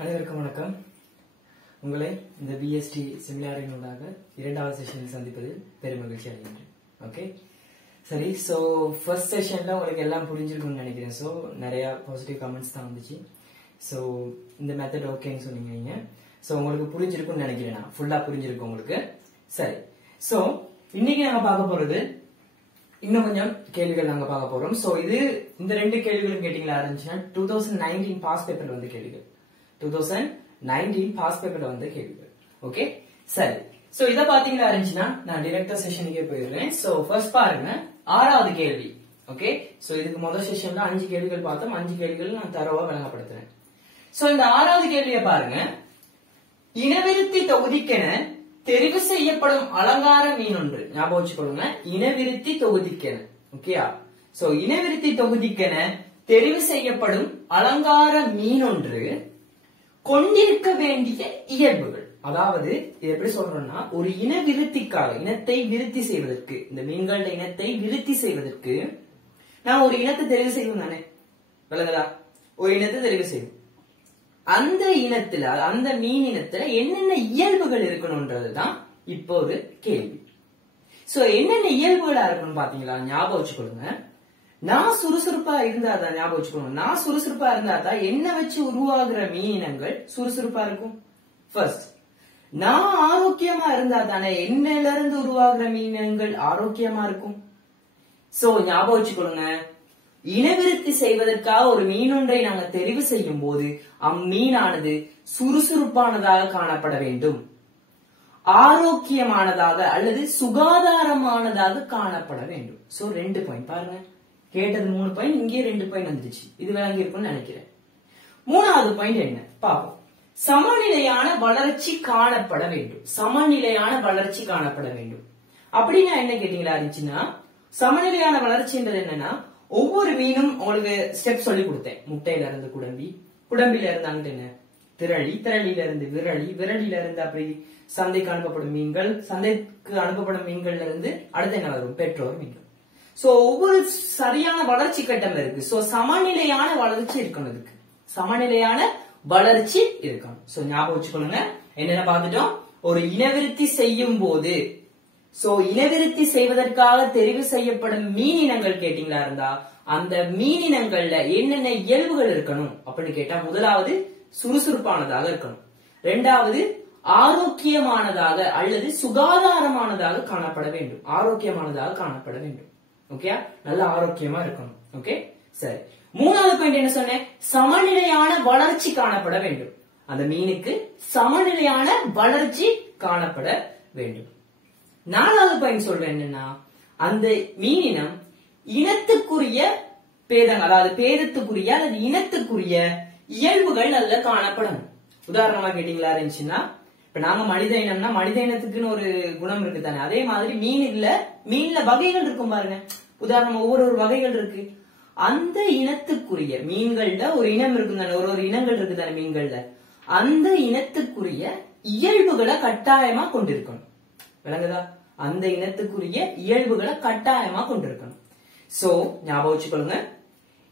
அனைவருக்கும் வணக்கம். உங்களை இந்த பிஎஸ்டி செமினாரினூடாக இரண்டாவது செஷனில் சந்திப்பதில் பெருமகிழ்ச்சி அடைகின்றேன். ஓகே, சரி. ஸோ ஃபர்ஸ்ட் செஷன்ல உங்களுக்கு எல்லாம் புரிஞ்சிருக்கும்னு நினைக்கிறேன். ஸோ நிறைய பாசிட்டிவ் கமெண்ட்ஸ் தான் வந்துச்சு. ஸோ இந்த மெத்தட் ஓகேன்னு சொன்னீங்க நீங்க. ஸோ உங்களுக்கு புரிஞ்சிருக்கும்னு நினைக்கிறேன். நான் ஃபுல்லா புரிஞ்சிருக்கும் உங்களுக்கு. சரி, ஸோ இன்னைக்கு நாங்க பார்க்க போறது இன்னும் கொஞ்சம் கேள்விகள் நாங்க பார்க்க போறோம். சோ இது இந்த ரெண்டு கேள்விகளும் கேட்டீங்களா இருந்துச்சுன்னா 2019 பாஸ் பேப்பர்ல வந்து கேள்விகள், 2019 பாஸ் பேப்பர்ல வந்து கேள்விகள். ஓகே, சரி. சோ இத பாத்தீங்களா இருந்துச்சுன்னா நான் டைரக்டா செஷனுக்கே போயிடுறேன். சோ ஃபர்ஸ்ட் பாருங்க, ஆறாவது கேள்வி. ஓகே, சோ இதுக்கு முதல் செஷன்ல 5 கேள்விகள் பார்த்தோம். 5 கேள்விகள் நான் தரவா விளங்கப்படுத்துறேன். சோ இந்த ஆறாவது கேள்வியை பாருங்க. இனவிருத்தி தொகுதிக்கென தெரிவு செய்யப்படும் அலங்கார மீன் ஒன்று. ஞாபகம் வச்சுக்கொள்ளுங்க, இனவிருத்தி தொகுதிக்கென. ஓகேயா? சோ இனவிருத்தி தொகுதிக்கென தெரிவு செய்யப்படும் அலங்கார மீன் ஒன்று கொண்டிருக்க வேண்டிய இயல்புகள். அதாவது எப்படி சொல்றோம்னா, ஒரு இனவிருத்திக்காக, இனத்தை விருத்தி செய்வதற்கு, இந்த மீன்களோட இனத்தை விருத்தி செய்வதற்கு நான் ஒரு இனத்தை தெரிவு செய்வோம் தானே, விளங்குதா? ஒரு இனத்தை தெரிவு செய்வோம். அந்த இனத்துல, அந்த மீன் இனத்துல என்னென்ன இயல்புகள் இருக்கணும்ன்றதுதான் இப்போ ஒரு கேள்வி. சோ என்னென்ன இயல்புகளா இருக்கணும் பாத்தீங்களா? ஞாபகம் வச்சுக்கொள்ளுங்க. நான் சுறுசுறுப்பா இருந்தாதான், ஞாபகம் வச்சுக்கணும், நான் சுறுசுறுப்பா இருந்தாதான் என்ன வச்சு உருவாகுற மீன் இனங்கள் சுறுசுறுப்பா இருக்கும். ஃபர்ஸ்ட், நான் ஆரோக்கியமா இருந்தா தானே என்னையில இருந்து உருவாகுற மீன் இனங்கள் ஆரோக்கியமா இருக்கும். சோ ஞாபகம் வச்சுக்கொள்ளுங்க, இனவிருத்தி செய்வதற்காக ஒரு மீன் ஒன்றை நாங்க தெரிவு செய்யும் போது அம்மீனானது சுறுசுறுப்பானதாக காணப்பட வேண்டும், ஆரோக்கியமானதாக அல்லது சுகாதாரமானதாக காணப்பட வேண்டும். சோ 2 பாயிண்ட் பாருங்க. கேட்டது 3 பாயிண்ட், இங்கே 2 பாயிண்ட் வந்துருச்சு. இது விளங்கி இருக்கும்னு நினைக்கிறேன். 3வது பாயிண்ட் என்ன பாப்போம். சமநிலையான வளர்ச்சி காணப்பட வேண்டும். சமநிலையான வளர்ச்சி காணப்பட வேண்டும் அப்படின்னா என்ன கேட்டீங்களா இருந்துச்சுன்னா, சமநிலையான வளர்ச்சின்றது என்னன்னா, ஒவ்வொரு மீனும் உங்களுக்கு ஸ்டெப் சொல்லி கொடுத்தேன். முட்டையில இருந்து குடம்பி, குடம்பில இருந்து அங்கிட்டு என்ன திரளி, திரளில இருந்து விரளி, விரலில இருந்து அப்படி சந்தைக்கு அனுப்பப்படும் மீன்கள், சந்தைக்கு அனுப்பப்படும் மீன்கள்ல இருந்து அடுத்து என்ன வரும், பெற்றோர் மீன்கள். சோ ஒவ்வொரு சரியான வளர்ச்சி கட்டம் இருக்கு. சோ சமநிலையான வளர்ச்சி இருக்கணும், இதுக்கு சமநிலையான வளர்ச்சி இருக்கணும். சோ ஞாபகம் வச்சுக்கொள்ளுங்க, என்னென்ன பார்த்துட்டோம். ஒரு இனவிருத்தி செய்யும் போது, சோ இனவிருத்தி செய்வதற்காக தெரிவு செய்யப்படும் மீன் இனங்கள் கேட்டீங்களா இருந்தா, அந்த மீன் இனங்கள்ல என்னென்ன இயல்புகள் இருக்கணும் அப்படின்னு கேட்டா, முதலாவது சுறுசுறுப்பானதாக இருக்கணும், 2வது ஆரோக்கியமானதாக அல்லது சுகாதாரமானதாக காணப்பட வேண்டும், ஆரோக்கியமானதாக காணப்பட வேண்டும். ஓகே, நல்ல ஆரோக்கியமா இருக்கணும். ஓகே, சரி. 3வது பாயிண்ட் என்ன சொன்னேன், சமநிலையான வளர்ச்சி காணப்பட வேண்டும். அந்த மீனுக்கு சமநிலையான வளர்ச்சி காணப்பட வேண்டும். 4வது பாயிண்ட் சொல்றேன் என்னன்னா, அந்த மீனினம் இனத்துக்குரிய பேதங்கள், அதாவது பேதத்துக்குரிய அல்லது இனத்துக்குரிய இயல்புகள் அதுல காணப்படணும். உதாரணமா கேட்டீங்களா இருந்துச்சுன்னா, இப்ப நாங்க மனித இனம்னா மனித இனத்துக்குன்னு ஒரு குணம் இருக்கு தானே, அதே மாதிரி மீன்ல வகைகள் இருக்கும் பாருங்க. உதாரணம், ஒவ்வொரு வகைகள் இருக்கு. அந்த இனத்துக்குரிய மீன்கள்ல ஒரு இனம் இருக்கு தானே, ஒரு இனங்கள் இருக்கு தானே மீன்கள்ல, அந்த இனத்துக்குரிய இயல்புகளை கட்டாயமா கொண்டிருக்கணும். விளங்குதா? அந்த இனத்துக்குரிய இயல்புகளை கட்டாயமா கொண்டிருக்கணும். சோ ஞாபகம் வச்சுக்கொள்ளுங்க,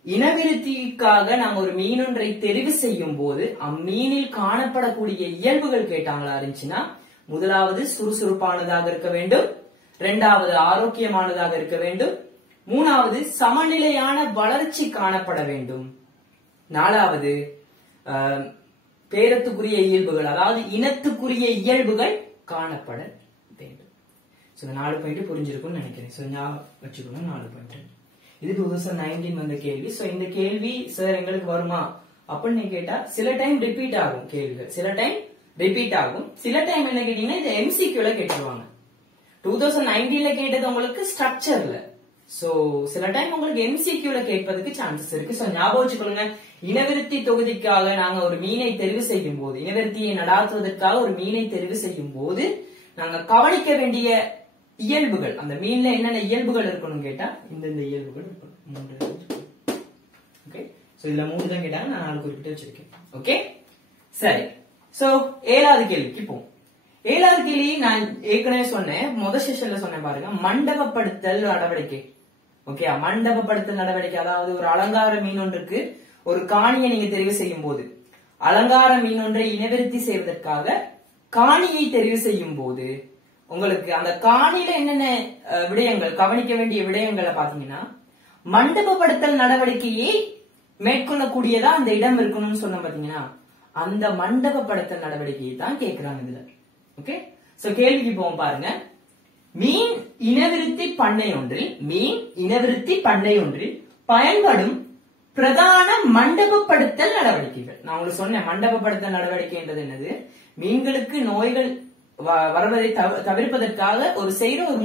இனவிருத்திக்காக நாங்க ஒரு மீனொன்றை தெரிவு செய்யும் போது அம்மீனில் காணப்படக்கூடிய இயல்புகள் கேட்டாங்களா இருந்துச்சுன்னா, முதலாவது சுறுசுறுப்பானதாக இருக்க வேண்டும், 2வது ஆரோக்கியமானதாக இருக்க வேண்டும், 3வது சமநிலையான வளர்ச்சி காணப்பட வேண்டும், 4வது பேரத்துக்குரிய இயல்புகள், அதாவது இனத்துக்குரிய இயல்புகள் காணப்பட வேண்டும். 4 பாயிண்ட் புரிஞ்சிருக்கும்னு நினைக்கிறேன். சோ ஞாபகம் வச்சுக்கணும், 4 பாயிண்ட். இது 2019 வந்த கேள்வி. சோ இந்த கேள்வி சார் எங்களுக்கு வருமா அப்படின்னு கேட்டா, சில டைம் ரிப்பீட் ஆகும் கேள்விகள், சில டைம் ரிப்பீட் ஆகும், சில டைம் என்ன கேட்டீங்கன்னா இது எம்சிக்யூல கேட்டுருவாங்க. 2019ல கேட்டது உங்களுக்கு ஸ்ட்ரக்சர்ல, சோ சில டைம் உங்களுக்கு எம்சிக்யூல கேட்பதற்கு சான்சஸ் இருக்கு. சோ ஞாபகம் வச்சுக்கொள்ளுங்க, இனவிருத்தி தொகுதிக்காக நாங்க ஒரு மீனை தெரிவு செய்யும் போது, இனவிருத்தியை நடாத்துவதற்காக ஒரு மீனை தெரிவு செய்யும் போது நாங்க கவனிக்க வேண்டிய இயல்புகள், அந்த மீன்ல என்னென்ன இயல்புகள் இருக்கணும் கேட்டா, இந்த இயல்புகள் இருக்கணும். 3. ஓகே, சோ இதுல 3 தான் கேட்டாங்க, நான் 4 குறிப்பிட்டு வச்சிருக்கேன். ஓகே, சரி. சோ 7வது கேள்விக்கு போவோம். 7வது கேள்வி நான் ஏற்கனவே சொன்னேன், முதல் செஷன்ல சொன்னேன் பாருங்க, மண்டபப்படுத்தல் நடவடிக்கை. ஓகே, மண்டபப்படுத்தல் நடவடிக்கை, அதாவது ஒரு அலங்கார மீன் ஒன்றுக்கு ஒரு காணியை நீங்க தெரிவு செய்யும் போது அலங்கார மீன் ஒன்றை இனவிருத்தி செய்வதற்காக காணியை தெரிவு செய்யும் போது உங்களுக்கு அந்த காணியில என்னென்ன விடயங்கள் கவனிக்க வேண்டிய விடயங்களை பாத்தீங்கன்னா மண்டபப்படுத்தல் நடவடிக்கையை மேற்கொள்ளக்கூடியதா அந்த இடம் இருக்கணும்னு சொன்ன பாத்தீங்கன்னா அந்த மண்டபப்படுத்தல் நடவடிக்கையை தான் கேட்கிறாங்க இதுல. ஓகே, சோ கேள்விக்கு போவோம் பாருங்க. மீன் இனவிருத்தி பண்ணை ஒன்றில் பயன்படும் பிரதான மண்டபப்படுத்தல் நடவடிக்கைகள். நான் உங்களுக்கு சொன்னேன் மண்டபப்படுத்தல் நடவடிக்கைன்றது என்னது, மீன்களுக்கு நோய்கள் வருவதை தவிர்ப்பதற்காக ஒரு செய்யற ஒரு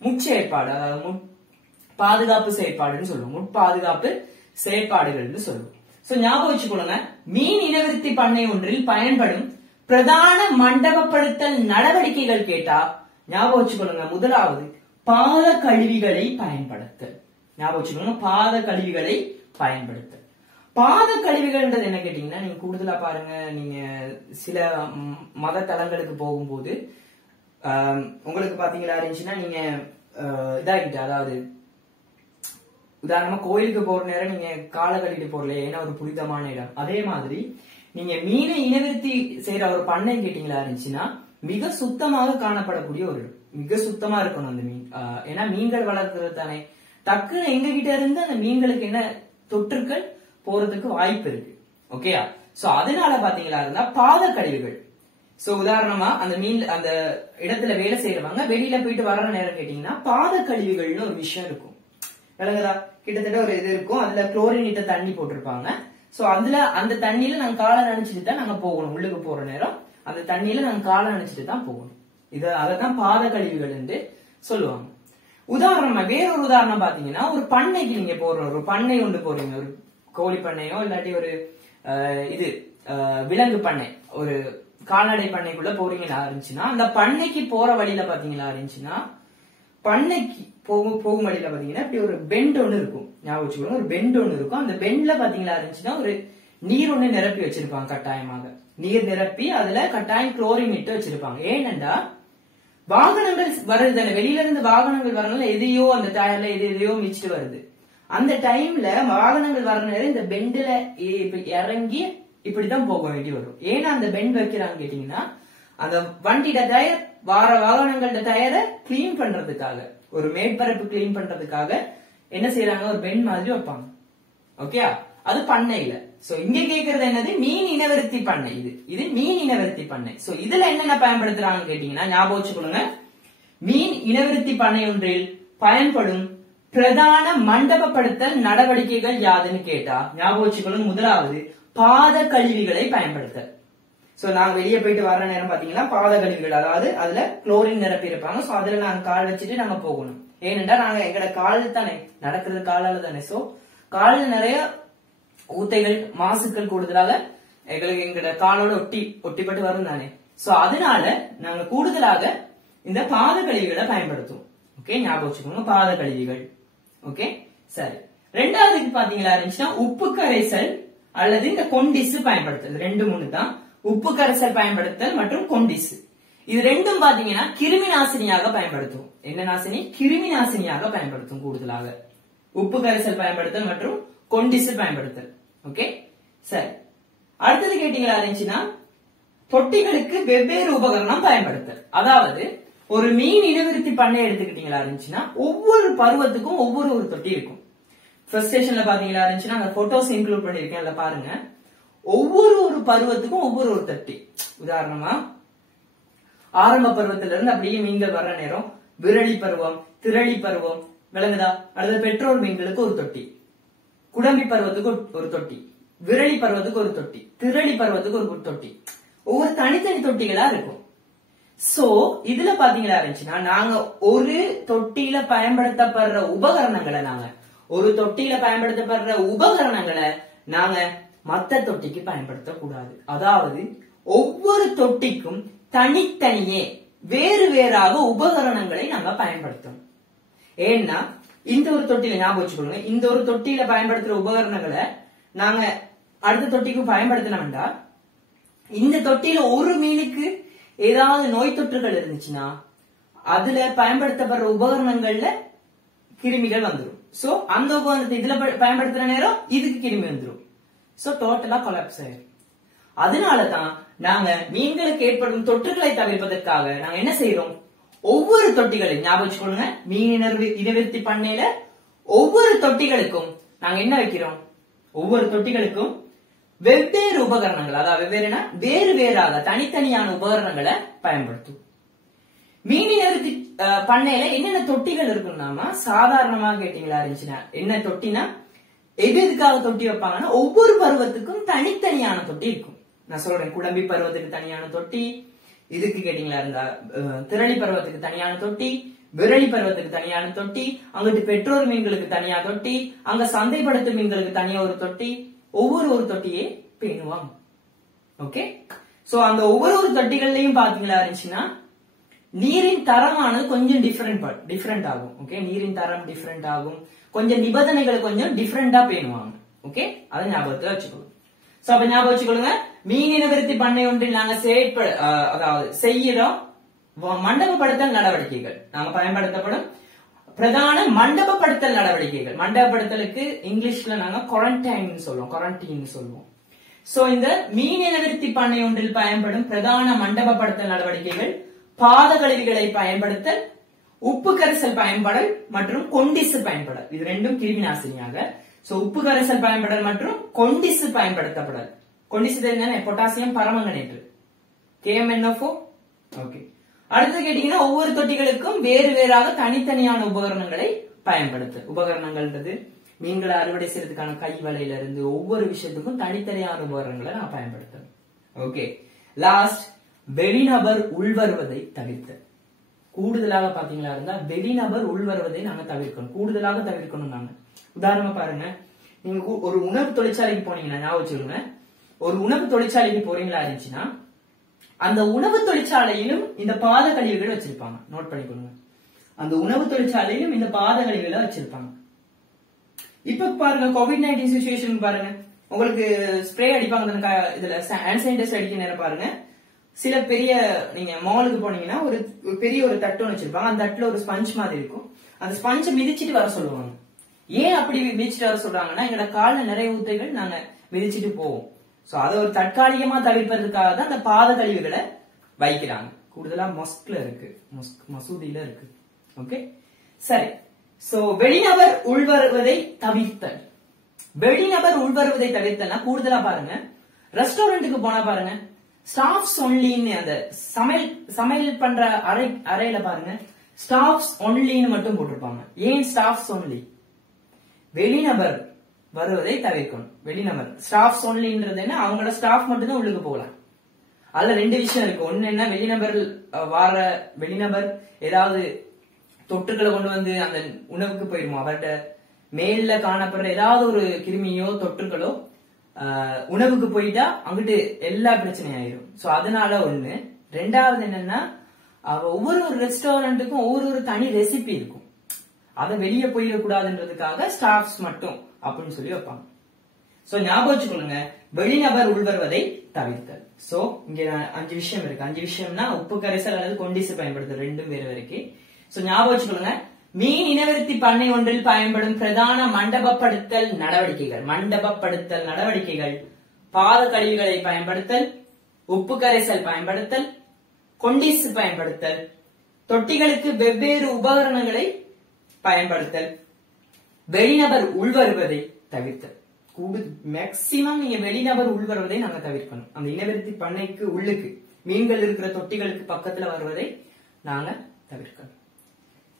முற்செயற்பாடு, அதாவது பாதுகாப்பு செயற்பாடுன்னு சொல்லுவோம், முற்பாதுகாப்பு செயற்பாடுகள் சொல்லுவோம். சோ ஞாபகம் வச்சுக்கொள்ளுங்க, மீன் இனவிருத்தி பண்ணை ஒன்றில் பயன்படும் பிரதான மண்டபப்படுத்தல் நடவடிக்கைகள் கேட்டா ஞாபகம் வச்சுக்கொள்ளுங்க, முதலாவது பாத கழிவுகளை பயன்படுத்தல். ஞாபகம் வச்சுக்கோங்க, பாத கழிவுகளை பயன்படுத்தல். பாத கழிவுகள்ன்றது என்ன கேட்டீங்கன்னா, நீங்க கூடுதலா பாருங்க, நீங்க சில மத தலங்களுக்கு போகும்போது உங்களுக்கு பாத்தீங்களா இருந்துச்சுன்னா நீங்க இதாகிட்டு, அதாவது உதாரணமா கோயிலுக்கு போற நேரம் நீங்க கால கழிட்டு போறல, ஏன்னா ஒரு புனிதமான இடம். அதே மாதிரி நீங்க மீனை இனவிருத்தி செய்யற ஒரு பண்ணை கேட்டீங்களா இருந்துச்சுன்னா மிக சுத்தமாக காணப்படக்கூடிய ஒரு மிக சுத்தமா இருக்கணும் அந்த மீன். ஏன்னா மீன்கள் வளர்க்கிறது தானே, டக்குன்னு எங்க கிட்ட இருந்து அந்த மீன்களுக்கு என்ன தொற்றுக்கள் போறதுக்கு வாய்ப்பு இருக்கு. ஓகேயா, சோ அதனால பாத்தீங்களா இருந்தா பாத கழிவுகள். சோ உதாரணமா அந்த மீன் அந்த இடத்துல வேலை செய்யறவங்க வெளியில போயிட்டு வர்ற நேரம் கேட்டீங்கன்னா பாத கழிவுகள்னு ஒரு விஷயம் இருக்கும். விளங்குதா, கிட்டத்தட்ட ஒரு இது இருக்கும், அதுல குளோரினிட்ட தண்ணி போட்டிருப்பாங்க. சோ அதுல அந்த தண்ணியில நாங்க காலை நினைச்சிட்டு தான் நாங்க போகணும். உள்ளுக்கு போற நேரம் அந்த தண்ணியில நாங்க காலை நினைச்சிட்டு தான் போகணும். அததான் பாத கழிவுகள் என்று சொல்லுவாங்க. உதாரணமா வேறொரு உதாரணம் பாத்தீங்கன்னா, ஒரு பண்ணைக்கு நீங்க போற ஒரு பண்ணை ஒன்று போறீங்க, ஒரு கோழி பண்ணையோ இல்லாட்டி ஒரு விலங்கு பண்ணை, ஒரு கால்நடை பண்ணைக்குள்ள போறீங்களா இருந்துச்சுன்னா அந்த பண்ணைக்கு போற வழியில பாத்தீங்களா இருந்துச்சுன்னா பண்ணைக்கு போகும் வழியில பாத்தீங்கன்னா இப்படி ஒரு பெண்ட் ஒண்ணு இருக்கும். ஞாபகம் வச்சுக்கோங்க, ஒரு பெண்ட் ஒண்ணு இருக்கும். அந்த பெண்ட்ல பாத்தீங்களா இருந்துச்சுன்னா ஒரு நீர் ஒண்ணு நிரப்பி வச்சிருப்பாங்க. கட்டாயமாக நீர் நிரப்பி அதுல கட்டாயம் குளோரின் இட்டு வச்சிருப்பாங்க. ஏனென்றா வாகனங்கள் வருது தானே, வெளியில இருந்து வாகனங்கள் வரனால எதையோ அந்த டயர்ல எதையோ மிச்சிட்டு வருது. அந்த டைம்ல வாகனங்கள் வர நேரம் இந்த பெண்ட்ல இறங்கி இப்படிதான் போக வேண்டி வரும். ஏன்னா அந்த பெண்ட் வைக்கிறாங்க கேட்டீங்கன்னா அந்த வண்டியோட டயர் வார வாகனங்களோட டயரை கிளீன் பண்றதுக்காக, ஒரு மேற்பரப்பு கிளீன் பண்றதுக்காக என்ன செய்யறாங்க, ஒரு பெண்ட் மாதிரி வைப்பாங்க. ஓகே, அது பண்ணையில. சோ இங்க கேக்குறது என்னது, மீன் இனவிருத்தி பண்ணை. இது மீன் இனவிருத்தி பண்ணை. சோ இதுல என்னென்ன பயன்படுத்துறாங்க கேட்டீங்கன்னா ஞாபகம் வச்சுக்கொள்ளுங்க, மீன் இனவிருத்தி பண்ணை ஒன்றில் பயன்படும் பிரதான மண்டபப்படுத்தல் நடவடிக்கைகள் யாதுன்னு கேட்டா ஞாபகம் வச்சுக்கொள்ளுங்க, முதலாவது பாத கழிவுகளை பயன்படுத்தல். சோ நாங்க வெளியே போயிட்டு வர்ற நேரம் பாத்தீங்கன்னா பாத கழிவுகள், அதாவது அதுல குளோரின் நிரப்பி இருப்பாங்க. சோ அதுல நாங்க கால் வச்சுட்டு நாங்க போகணும். ஏனென்றா நாங்க எங்கட கால் தானே நடக்கிறது, காலால தானே. சோ கால்ல நிறைய ஊத்தைகள் மாசுக்கள் கூடுதலாக எங்களுக்கு எங்கட காலோட ஒட்டிப்பட்டு வரும் தானே. சோ அதனால நாங்க கூடுதலாக இந்த பாத கழிவுகளை பயன்படுத்துவோம். ஓகே, ஞாபகம் வச்சுக்கோங்க, பாத கழிவுகள். ஓகே, சரி. ரெண்டாவதுக்கு பாத்தீங்களா இருந்துச்சுன்னா உப்பு கரைசல் அல்லது இந்த கொண்டிசு பயன்படுத்தல். 2-3 தான், உப்பு கரைசல் பயன்படுத்தல் மற்றும் கொண்டிசு. இது ரெண்டும் பாத்தீங்கன்னா கிருமி நாசினியாக பயன்படுத்தும். என்ன நாசினி? கிருமி நாசினியாக பயன்படுத்தும். கூடுதலாக உப்பு கரைசல் பயன்படுத்தல் மற்றும் கொண்டிசு பயன்படுத்தல். ஓகே, சரி. அடுத்தது கேட்டீங்களா இருந்துச்சுன்னா தொட்டிகளுக்கு வெவ்வேறு உபகரணம் பயன்படுத்தல். அதாவது ஒரு மீன் இனவிருத்தி பண்ணை எடுத்துக்கிட்டீங்களா இருந்துச்சுன்னா ஒவ்வொரு பருவத்துக்கும் ஒவ்வொரு தொட்டி இருக்கும். ஃபர்ஸ்ட் ஸ்டேஷன்ல பாத்தீங்களா இருந்துச்சுன்னா அந்த போட்டோஸ் இன்க்ளூட் பண்ணிருக்கேன், அதுல பாருங்க. ஒவ்வொரு பருவத்துக்கும் ஒவ்வொரு தொட்டி. உதாரணமா ஆரம்ப பருவத்தில இருந்து அப்படியே மீன்கள் வர்ற நேரம் விரலி பருவம், திரளி பருவம், விளங்குதா? அடுத்த பெட்ரோல் மீன்களுக்கு ஒரு தொட்டி, குடம்பி பருவத்துக்கு ஒரு தொட்டி, விரலி பருவத்துக்கு ஒரு தொட்டி, திரளி பருவத்துக்கு ஒரு தொட்டி, ஒவ்வொரு தனித்தனி தொட்டிகளா இருக்கும். சோ இதுல பாத்தீங்களா இருந்துச்சுன்னா நாங்க ஒரு தொட்டியில பயன்படுத்தப்படுற உபகரணங்களை நாங்க மத்த தொட்டிக்கு பயன்படுத்த கூடாது. அதாவது ஒவ்வொரு தொட்டிக்கும் தனித்தனியே வேறு வேறாக உபகரணங்களை நாங்க பயன்படுத்தணும். ஏன்னா இந்த ஒரு தொட்டியில ஞாபகம் வச்சுக்கோங்க, இந்த ஒரு தொட்டியில பயன்படுத்துற உபகரணங்களை நாங்க அடுத்த தொட்டிக்கும் பயன்படுத்தினோம்டா இந்த தொட்டியில ஒரு மீனுக்கு ஏதாவது நோய் தொற்றுகள் இருந்துச்சுன்னா அதுல பயன்படுத்தப்படுற உபகரணங்கள்ல கிருமிகள் வந்துடும். சோ அந்த உபகரணத்தை இதுல பயன்படுத்துற நேரம் இதுக்கு கிருமி வந்துடும். சோ டோட்டலா கொலாப்ஸ் ஆயிரும். அதனாலதான் நாங்க மீன்களுக்கு ஏற்படும் தொற்றுகளை தவிர்ப்பதற்காக நாங்க என்ன செய்யறோம், ஒவ்வொரு தொட்டிகளையும் ஞாபகம் வச்சுக்கொள்ளுங்க, மீன் இனவிருத்தி பண்ணையில ஒவ்வொரு தொட்டிகளுக்கும் நாங்க என்ன வைக்கிறோம், ஒவ்வொரு தொட்டிகளுக்கும் வெவ்வேறு உபகரணங்கள், அதாவது வெவ்வேறுனா வேறு வேறாக தனித்தனியான உபகரணங்களை பயன்படுத்தும். மீன் இனவிருத்தி பண்ணையில என்னென்ன தொட்டிகள் இருக்குன்னாமா, சாதாரணமாக கேட்டீங்களா இருந்துச்சுன்னா என்ன தொட்டினா எதுக்காக தொட்டி வைப்பாங்கன்னா ஒவ்வொரு பருவத்துக்கும் தனித்தனியான தொட்டி இருக்கும். நான் சொல்றேன், குடம்பி பருவத்துக்கு தனியான தொட்டி, இதுக்கு கேட்டீங்களா இருந்தா திரளி பருவத்துக்கு தனியான தொட்டி, விரலி பருவத்துக்கு தனியான தொட்டி, அங்கிட்டு பெற்றோர் மீன்களுக்கு தனியா தொட்டி, அங்க சந்தைப்படுத்தும் மீன்களுக்கு தனியா ஒரு தொட்டி, ஒவ்வொரு தொட்டியே பேணுவாங்க. ஓகே, சோ அந்த ஒவ்வொரு தொட்டிகள்லயும் பாத்தீங்களா இருந்துச்சுன்னா நீரின் தரமானது கொஞ்சம் டிஃபரெண்ட் ஆகும். ஓகே, நீரின் தரம் டிஃபரெண்ட் ஆகும், கொஞ்சம் நிபந்தனைகள் கொஞ்சம் டிஃபரெண்டா பேணுவாங்க. ஓகே, அதை ஞாபகத்துல வச்சுக்கணும். சோ அப்ப ஞாபகம் வச்சுக்கொள்ளுங்க, மீன் இனவிருத்தி பண்ணை ஒன்றில் நாங்க அதாவது செய்யறோம் மண்டபப்படுத்தல் நடவடிக்கைகள், நாங்க பயன்படுத்தப்படும் பிரதான மண்டபப்படுத்தல் நடவடிக்கைகள். மண்டபப்படுத்தலுக்கு இங்கிலீஷ்ல நாங்க குவாரண்டைன் சொல்லுவோம். சோ இந்த மீன் இனவிருத்தி பண்ணை ஒன்றில் பயன்படும் பிரதான மண்டபப்படுத்தல் நடவடிக்கைகள் பாத கழிவுகளை பயன்படுத்தல், உப்பு கரைசல் பயன்படல் மற்றும் கொண்டிசு பயன்படல். இது ரெண்டும் கிருமி நாசினியாக. சோ உப்பு கரைசல் பயன்படல் மற்றும் கொண்டிசு பயன்படுத்தப்படல். கொண்டிசு தெரிஞ்ச பொட்டாசியம் பரமங்கனேற்று KMNO4. ஓகே, அடுத்து கேட்டீங்கன்னா ஒவ்வொரு தொட்டிகளுக்கும் வேறு வேறாக தனித்தனியான உபகரணங்களை பயன்படுத்த. உபகரணங்கள்ன்றது மீன்களை அறுவடை செய்யறதுக்கான கை வலையில இருந்து ஒவ்வொரு விஷயத்துக்கும் தனித்தனியான உபகரணங்களை நான் பயன்படுத்தணும். ஓகே, லாஸ்ட் வெளிநபர் உள்வருவதை தவிர்த்த. கூடுதலாக பாத்தீங்களா இருந்தா வெளிநபர் உள்வருவதை நாங்க தவிர்க்கணும், கூடுதலாக தவிர்க்கணும். நாங்க உதாரணமா பாருங்க, நீங்க ஒரு உணவு தொழிற்சாலைக்கு போனீங்கன்னா ஞாபகம் வச்சுக்கோங்க, ஒரு உணவு தொழிற்சாலைக்கு போறீங்களா இருந்துச்சுன்னா அந்த உணவு தொழிற்சாலையிலும் இந்த பாத கழிவுகளை வச்சிருப்பாங்க. நோட் பண்ணிக்கோங்க, அந்த உணவு தொழிற்சாலையிலும் இந்த பாத கழிவுகளை வச்சிருப்பாங்க. இப்ப பாருங்க, கோவிட்-19 சிச்சுவேஷன் பாருங்க, உங்களுக்கு ஸ்ப்ரே அடிப்பாங்க, இதுல ஹேண்ட் சானிடைசர் அடிக்க நேரம் பாருங்க, சில பெரிய நீங்க மாலுக்கு போனீங்கன்னா ஒரு பெரிய ஒரு தட்டு வச்சிருப்பாங்க, அந்த தட்டுல ஒரு ஸ்பஞ்ச் மாதிரி இருக்கும், அந்த ஸ்பஞ்சை மிதிச்சிட்டு வர சொல்லுவாங்க. ஏன் அப்படி மிதிச்சிட்டு வர சொல்றாங்கன்னா எங்களோட கால்ல நிறைய ஊத்தைகள் நாங்க மிதிச்சிட்டு போவோம். சோ அதை ஒரு தற்காலிகமா தவிர்ப்பதற்காக தான் அந்த பாத கழிவுகளை வைக்கிறாங்க. கூடுதலா மஸ்க்ல இருக்கு, மசூதியில இருக்கு. ஓகே, சரி. சோ வெளிநபர் உள்வருவதை தவிர்த்தல். வெளிநபர் உள்வருவதை தவிர்த்தல்னா கூடுதலா பாருங்க, ரெஸ்டாரண்ட்டுக்கு போனா பாருங்க, ஸ்டாஃப்ஸ் ஒன்லின்னு அந்த சமையல் பண்ற அறையில பாருங்க ஸ்டாஃப்ஸ் ஒன்லின்னு மட்டும் போட்டிருப்பாங்க. ஏன் ஸ்டாஃப்ஸ் ஒன்லி? வெளிநபர் வருவதை தவிர்க்கணும். வெளிநபர் ஸ்டாஃப்ஸ் ஒன்லின்றது என்ன, அவங்களோட ஸ்டாஃப் மட்டும் தான் உள்ளுக்கு போகலாம். அதுல ரெண்டு விஷயம் இருக்கு. ஒன்னு என்ன, வெளிநபர் ஏதாவது தொற்றுகளை கொண்டு வந்து அந்த உணவுக்கு போயிருமோ, அவர்கிட்ட மேல காணப்படுற ஏதாவது ஒரு கிருமியோ தொற்றுகளோ உணவுக்கு போயிட்டா அங்கிட்டு எல்லா பிரச்சனையும் ஆயிரும். சோ அதனால ஒண்ணு. ரெண்டாவது என்னன்னா, ஒவ்வொரு ரெஸ்டாரண்ட்டுக்கும் ஒவ்வொரு தனி ரெசிபி இருக்கும், அதை வெளியே போயிடக்கூடாதுன்றதுக்காக ஸ்டாஃப்ஸ் மட்டும் அப்படின்னு சொல்லி வைப்பாங்க. சோ ஞாபகம் வச்சுக்கொள்ளுங்க, வெளிநபர் உள்வருவதை தவிர்த்தல். சோ இங்க 5 விஷயம் இருக்கு. 5 விஷயம்னா உப்பு கரைசல் அல்லது கொண்டிசு பயன்படுத்தல், ரெண்டும் வேறு வரைக்கு. சோ ஞாபகம் வச்சுக்கொள்ளுங்க, மீன் இனவிருத்தி பண்ணை ஒன்றில் பயன்படும் பிரதான மண்டபப்படுத்தல் நடவடிக்கைகள் பாத கழிவுகளை பயன்படுத்தல், உப்பு கரைசல் பயன்படுத்தல், கொண்டிசு பயன்படுத்தல், தொட்டிகளுக்கு வெவ்வேறு உபகரணங்களை பயன்படுத்தல், வெளிநபர் உள்வருவதை தவிர்த்தல். மேக்சிமம் நீங்க வெளிநபர் உள்வருவதை நாங்க தவிர்க்கணும். அந்த இனவிருத்தி பண்ணைக்கு உள்ளுக்கு மீன்கள் இருக்கிற தொட்டிகளுக்கு பக்கத்துல வருவதை நாங்க தவிர்க்கணும்.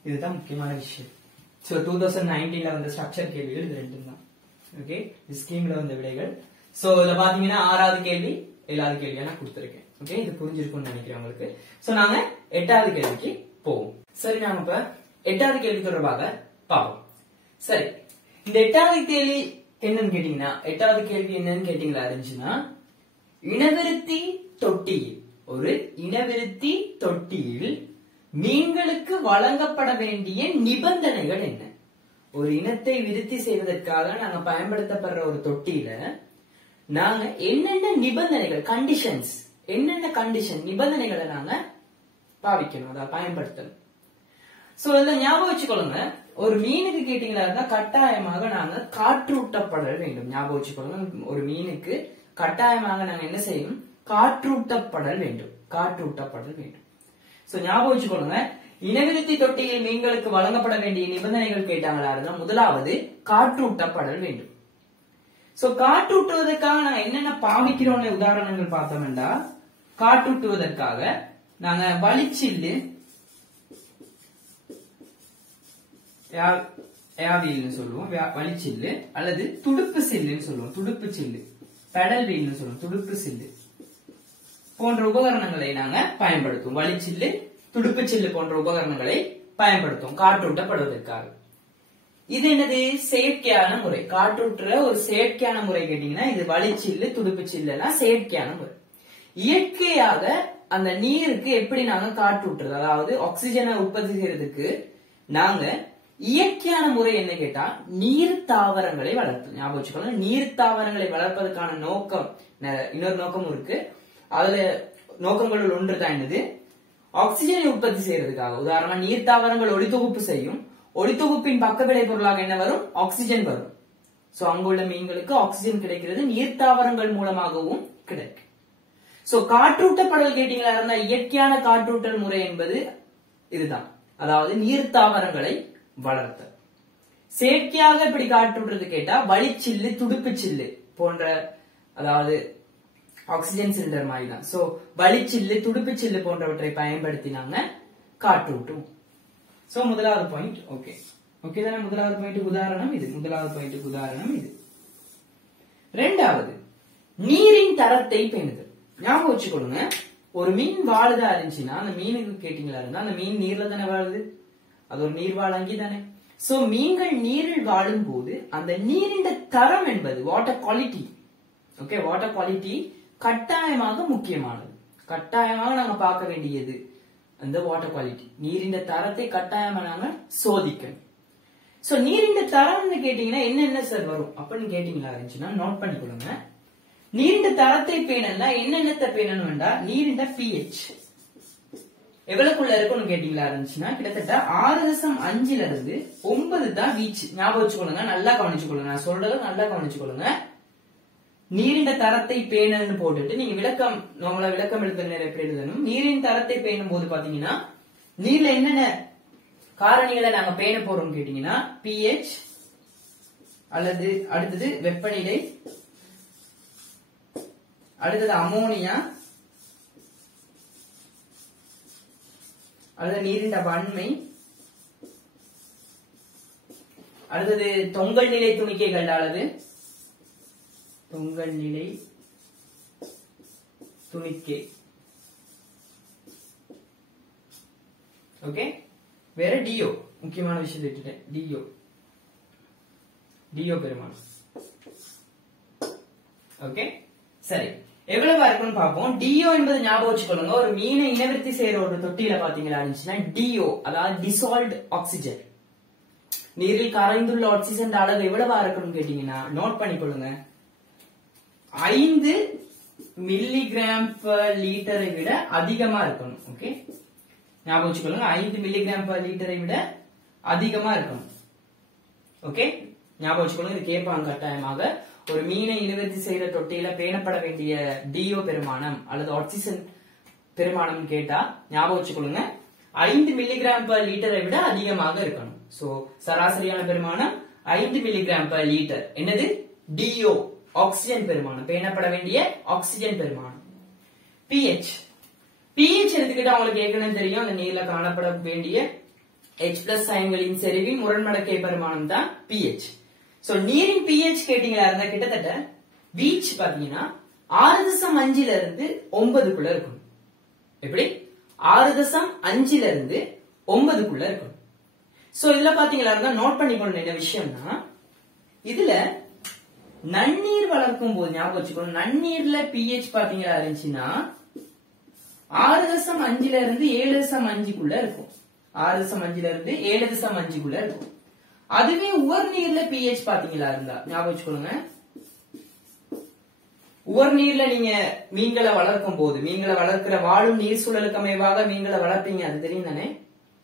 இதுதான் முக்கியமான விஷயம். சோ 2019ல வந்த ஸ்ட்ரக்சர் கேள்விகள் இது ரெண்டும் தான். ஓகே, ஸ்கீம்ல வந்த விடைகள். சோ இதுல பாத்தீங்கன்னா 6வது கேள்வி 7வது கேள்வியா நான் கொடுத்திருக்கேன். ஓகே, இது புரிஞ்சிருக்கும்னு நினைக்கிறேன் உங்களுக்கு. சோ நாங்க 8வது கேள்விக்கு போவோம். சரி, நாம இப்ப 8வது கேள்வி தொடர்பாக பார்ப்போம். சரி, இந்த 8வது கேள்வி என்னன்னு கேட்டீங்கன்னா, 8வது கேள்வி என்னன்னு கேட்டீங்களா இருந்துச்சுன்னா, ஒரு இனவிருத்தி தொட்டியில் மீன்களுக்கு வழங்கப்பட வேண்டிய நிபந்தனைகள் என்ன? ஒரு இனத்தை விருத்தி செய்வதற்காக நாங்க பயன்படுத்தப்படுற ஒரு தொட்டியில நாங்க என்னென்ன நிபந்தனைகள், கண்டிஷன்ஸ், என்னென்ன கண்டிஷன் நிபந்தனைகளை நாங்க பாவிக்கணும், அதை பயன்படுத்தணும். சோ இதுல ஞாபகம் வச்சுக்கொள்ளுங்க, ஒரு மீனுக்கு கேட்டீங்களா இருந்தா கட்டாயமாக நாங்க காற்றூட்டப்பட வேண்டும். ஞாபகம் வச்சுக்கொள்ளுங்க, ஒரு மீனுக்கு கட்டாயமாக நாங்க என்ன செய்யும், காற்றூட்டப்படல் வேண்டும், காற்றூட்டப்படல் வேண்டும். சோ ஞாபகம் வச்சுக்கோங்க, இனவிருத்தி தொட்டியில் மீன்களுக்கு வழங்கப்பட வேண்டிய நிபந்தனைகள் கேட்டாங்களா இருந்தா முதலாவது காற்றூட்டப்படல் வேண்டும். சோ காற்றூட்டுவதற்காக நாங்க என்னென்ன பாவிக்கிறோம் உதாரணங்கள் பார்த்தோம்னா, காற்றூட்டுவதற்காக நாங்க வளிச்சில்லு, ஏர்வீல்னு சொல்லுவோம், வளிச்சில்லு அல்லது துடுப்பு சில்லுன்னு சொல்லுவோம், துடுப்பு சில்லு, பெடல் வீல்னு சொல்லுவோம், துடுப்பு சில்லு போன்ற உபகரணங்களை நாங்க பயன்படுத்துவோம். வளிச்சில்லு, துடுப்பு சில்லு போன்ற உபகரணங்களை பயன்படுத்துவோம் காற்றூட்டப்படுவதற்காக. இது என்னது, செயற்கையான முறை. காற்றூட்டுற ஒரு செயற்கையான முறை கேட்டீங்கன்னா இது வளிச்சில்லு, துடுப்பு சில்லுனா செயற்கையான முறை. இயற்கையாக அந்த நீருக்கு எப்படி நாங்க காற்றூட்டுறது, அதாவது ஆக்சிஜனை உற்பத்தி செய்யறதுக்கு நாங்க இயற்கையான முறை என்ன கேட்டா நீர் தாவரங்களை வளர்ப்பு. ஞாபகம் வச்சுக்கோங்க, நீர் தாவரங்களை வளர்ப்பதற்கான நோக்கம், இன்னொரு நோக்கமும் இருக்கு. அதுல நோக்கங்களுள் ஒன்று தான் என்னது, ஆக்சிஜனை உற்பத்தி செய்யறதுக்காக. உதாரணமா நீர் தாவரங்கள் ஒளித்தொகுப்பு செய்யும், ஒளித்தொகுப்பின் பக்க விளை பொருளாக என்ன வரும், ஆக்சிஜன் வரும். சோ அங்குள்ள மீன்களுக்கு ஆக்சிஜன் கிடைக்கிறது நீர் தாவரங்கள் மூலமாகவும் கிடைக்கும். சோ காற்றூட்டப்படல் கேட்டீங்களா இருந்தா இயற்கையான காற்றூட்டல் முறை என்பது இதுதான், அதாவது நீர் தாவரங்களை வளர்த்த. செயற்கையாக இப்படி காற்றூட்டுறது கேட்டா வளிச்சில்லு, துடுப்பு சில்லு போன்ற, அதாவது ஆக்சிஜன் சிலிண்டர் மாதிரி தான். சோ வளிச்சில்லு, துடுப்பு சில்லு போன்றவற்றை பயன்படுத்தி நாங்க காற்றூட்டும். சோ முதலாவது பாயிண்ட் ஓகே, ஓகே தானே. முதலாவது பாயிண்ட் உதாரணம் இது, முதலாவது பாயிண்ட் உதாரணம் இது. இரண்டாவது, நீரின் தரத்தை பேணுதல். ஞாபகம் வச்சுக்கொள்ளுங்க, ஒரு மீன் வாழுதா இருந்துச்சுன்னா அந்த மீனுக்கு கேட்டீங்களா இருந்தா அந்த மீன் நீர்ல தானே வாழுது, அது ஒரு நீர் வாழங்கி தானே. சோ மீன்கள் நீரில் வாழும் போது அந்த நீரின் தரம் என்பது water quality, okay, water quality கட்டாயமாக முக்கியமானது. கட்டாயமாக நாங்க பார்க்க வேண்டியது அந்த வாட்டர் குவாலிட்டி, நீரின் தரத்தை கட்டாயமா நாங்க சோதிக்கணும். சோ நீரின் தரம்னு கேட்டீங்கன்னா என்னென்ன சார் வரும் அப்படின்னு கேட்டீங்களா இருந்துச்சுன்னா நோட் பண்ணிக்கொள்ளுங்க. நீரின் தரத்தை பேணா என்னென்னத்தை பேணணும் வேண்டா, நீரின் pH எவ்வளவுக்குள்ள இருக்கும்னு கேட்டீங்களா இருந்துச்சுன்னா கிட்டத்தட்ட 6.5 இருந்து 9 தான் வீச்சு. ஞாபகம் வச்சுக்கொள்ளுங்க, நல்லா கவனிச்சுக்கொள்ளுங்க, நான் சொல்றதை நல்லா கவனிச்சுக்கொள்ளுங்க. நீரின் தரத்தை பேணன்னு போட்டுட்டு நீங்க விளக்கம், நம்மள விளக்கம் எழுத நேரம் எப்படி எழுதணும், நீரின் தரத்தை பேணும் போது பாத்தீங்கன்னா நீர்ல என்னென்ன காரணிகளை நாங்க பேண போறோம் கேட்டீங்கன்னா pH, அல்லது அடுத்தது வெப்பநிலை, அடுத்தது அமோனியா, அடுத்தது நீரின் வன்மை, அடுத்தது தொங்கல் நிலை துணிக்கைகள் அளவு, தொங்கல் நிலை துணிக்கை, ஓகே. வேற டிஓ, முக்கியமான விஷயத்தை விட்டுட்டேன், டிஓ பெருமானம், ஓகே. சரி, எவ்வளவு இருக்குன்னு பார்ப்போம். டிஓ என்பது ஞாபகம் வச்சுக்கொள்ளுங்க, ஒரு மீனை இனவிருத்தி செய்யற ஒரு தொட்டியில பாத்தீங்களா இருந்துச்சுன்னா டிஓ, அதாவது டிசால்வ்ட் ஆக்சிஜன், நீரில் கரைந்துள்ள ஆக்சிஜன் அளவு எவ்வளவா இருக்கணும் கேட்டீங்கன்னா நோட் பண்ணிக்கொள்ளுங்க, 5 மில்லிகிராம் பர் லிட்டரை விட அதிகமா இருக்கணும். ஓகே, ஞாபகம் வச்சுக்கொள்ளுங்க, 5 மில்லிகிராம் பர் லிட்டரை விட அதிகமா இருக்கணும். ஓகே, ஞாபகம் வச்சுக்கொள்ளுங்க, இது கேட்பாங்க கட்டாயமாக. ஒரு மீனை இனவிருத்தி செய்யற தொட்டியில பேணப்பட வேண்டிய டிஓ பெருமானம் அல்லது ஆக்சிஜன் பெருமானம் கேட்டா ஞாபகம் வச்சுக்கொள்ளுங்க, 5 மில்லிகிராம் பர் லிட்டரை விட அதிகமாக இருக்கணும். சோ சராசரியான பெருமானம் 5 மில்லிகிராம் பர் லிட்டர். என்னது, டிஓ ஆக்சிஜன் பெருமானம், பேணப்பட வேண்டிய ஆக்சிஜன் பெருமானம். pH, pH எடுத்துக்கிட்டா உங்களுக்கு ஏற்கனவே தெரியும், அந்த நீர்ல காணப்பட வேண்டிய H+ அயன்களின் செறிவின் முரண்மடக்கை பெருமானம் தான் pH. சோ நீரின் pH கேட்டீங்களா இருந்தா கிட்டத்தட்ட வீச்சு பாத்தீங்கன்னா 6.5 இருந்து 9க்குள்ள இருக்கும். எப்படி, 6.5 இருந்து 9க்குள்ள இருக்கும். சோ இதுல பாத்தீங்களா இருந்தா நோட் பண்ணிக்கொள்ள என்ன விஷயம்னா, இதுல நன்னீர் வளர்க்கும் போது ஞாபகம் வச்சுக்கணும், நன்னீர்ல pH பாத்தீங்களா இருந்துச்சுன்னா 6.5 இருந்து 7.5க்குள்ள இருக்கும், 6.5 இருந்து 7.5க்குள்ள இருக்கும். அதுவே உவர் நீர்ல pH பாத்தீங்களா இருந்தா ஞாபகம் வச்சுக்கோங்க, உவர் நீர்ல நீங்க மீன்களை வளர்க்கும் போது, மீன்களை வளர்க்கிற வாழும் நீர் சூழலுக்கு அமைவாக மீன்களை வளர்ப்பீங்க, அது தெரியும் தானே.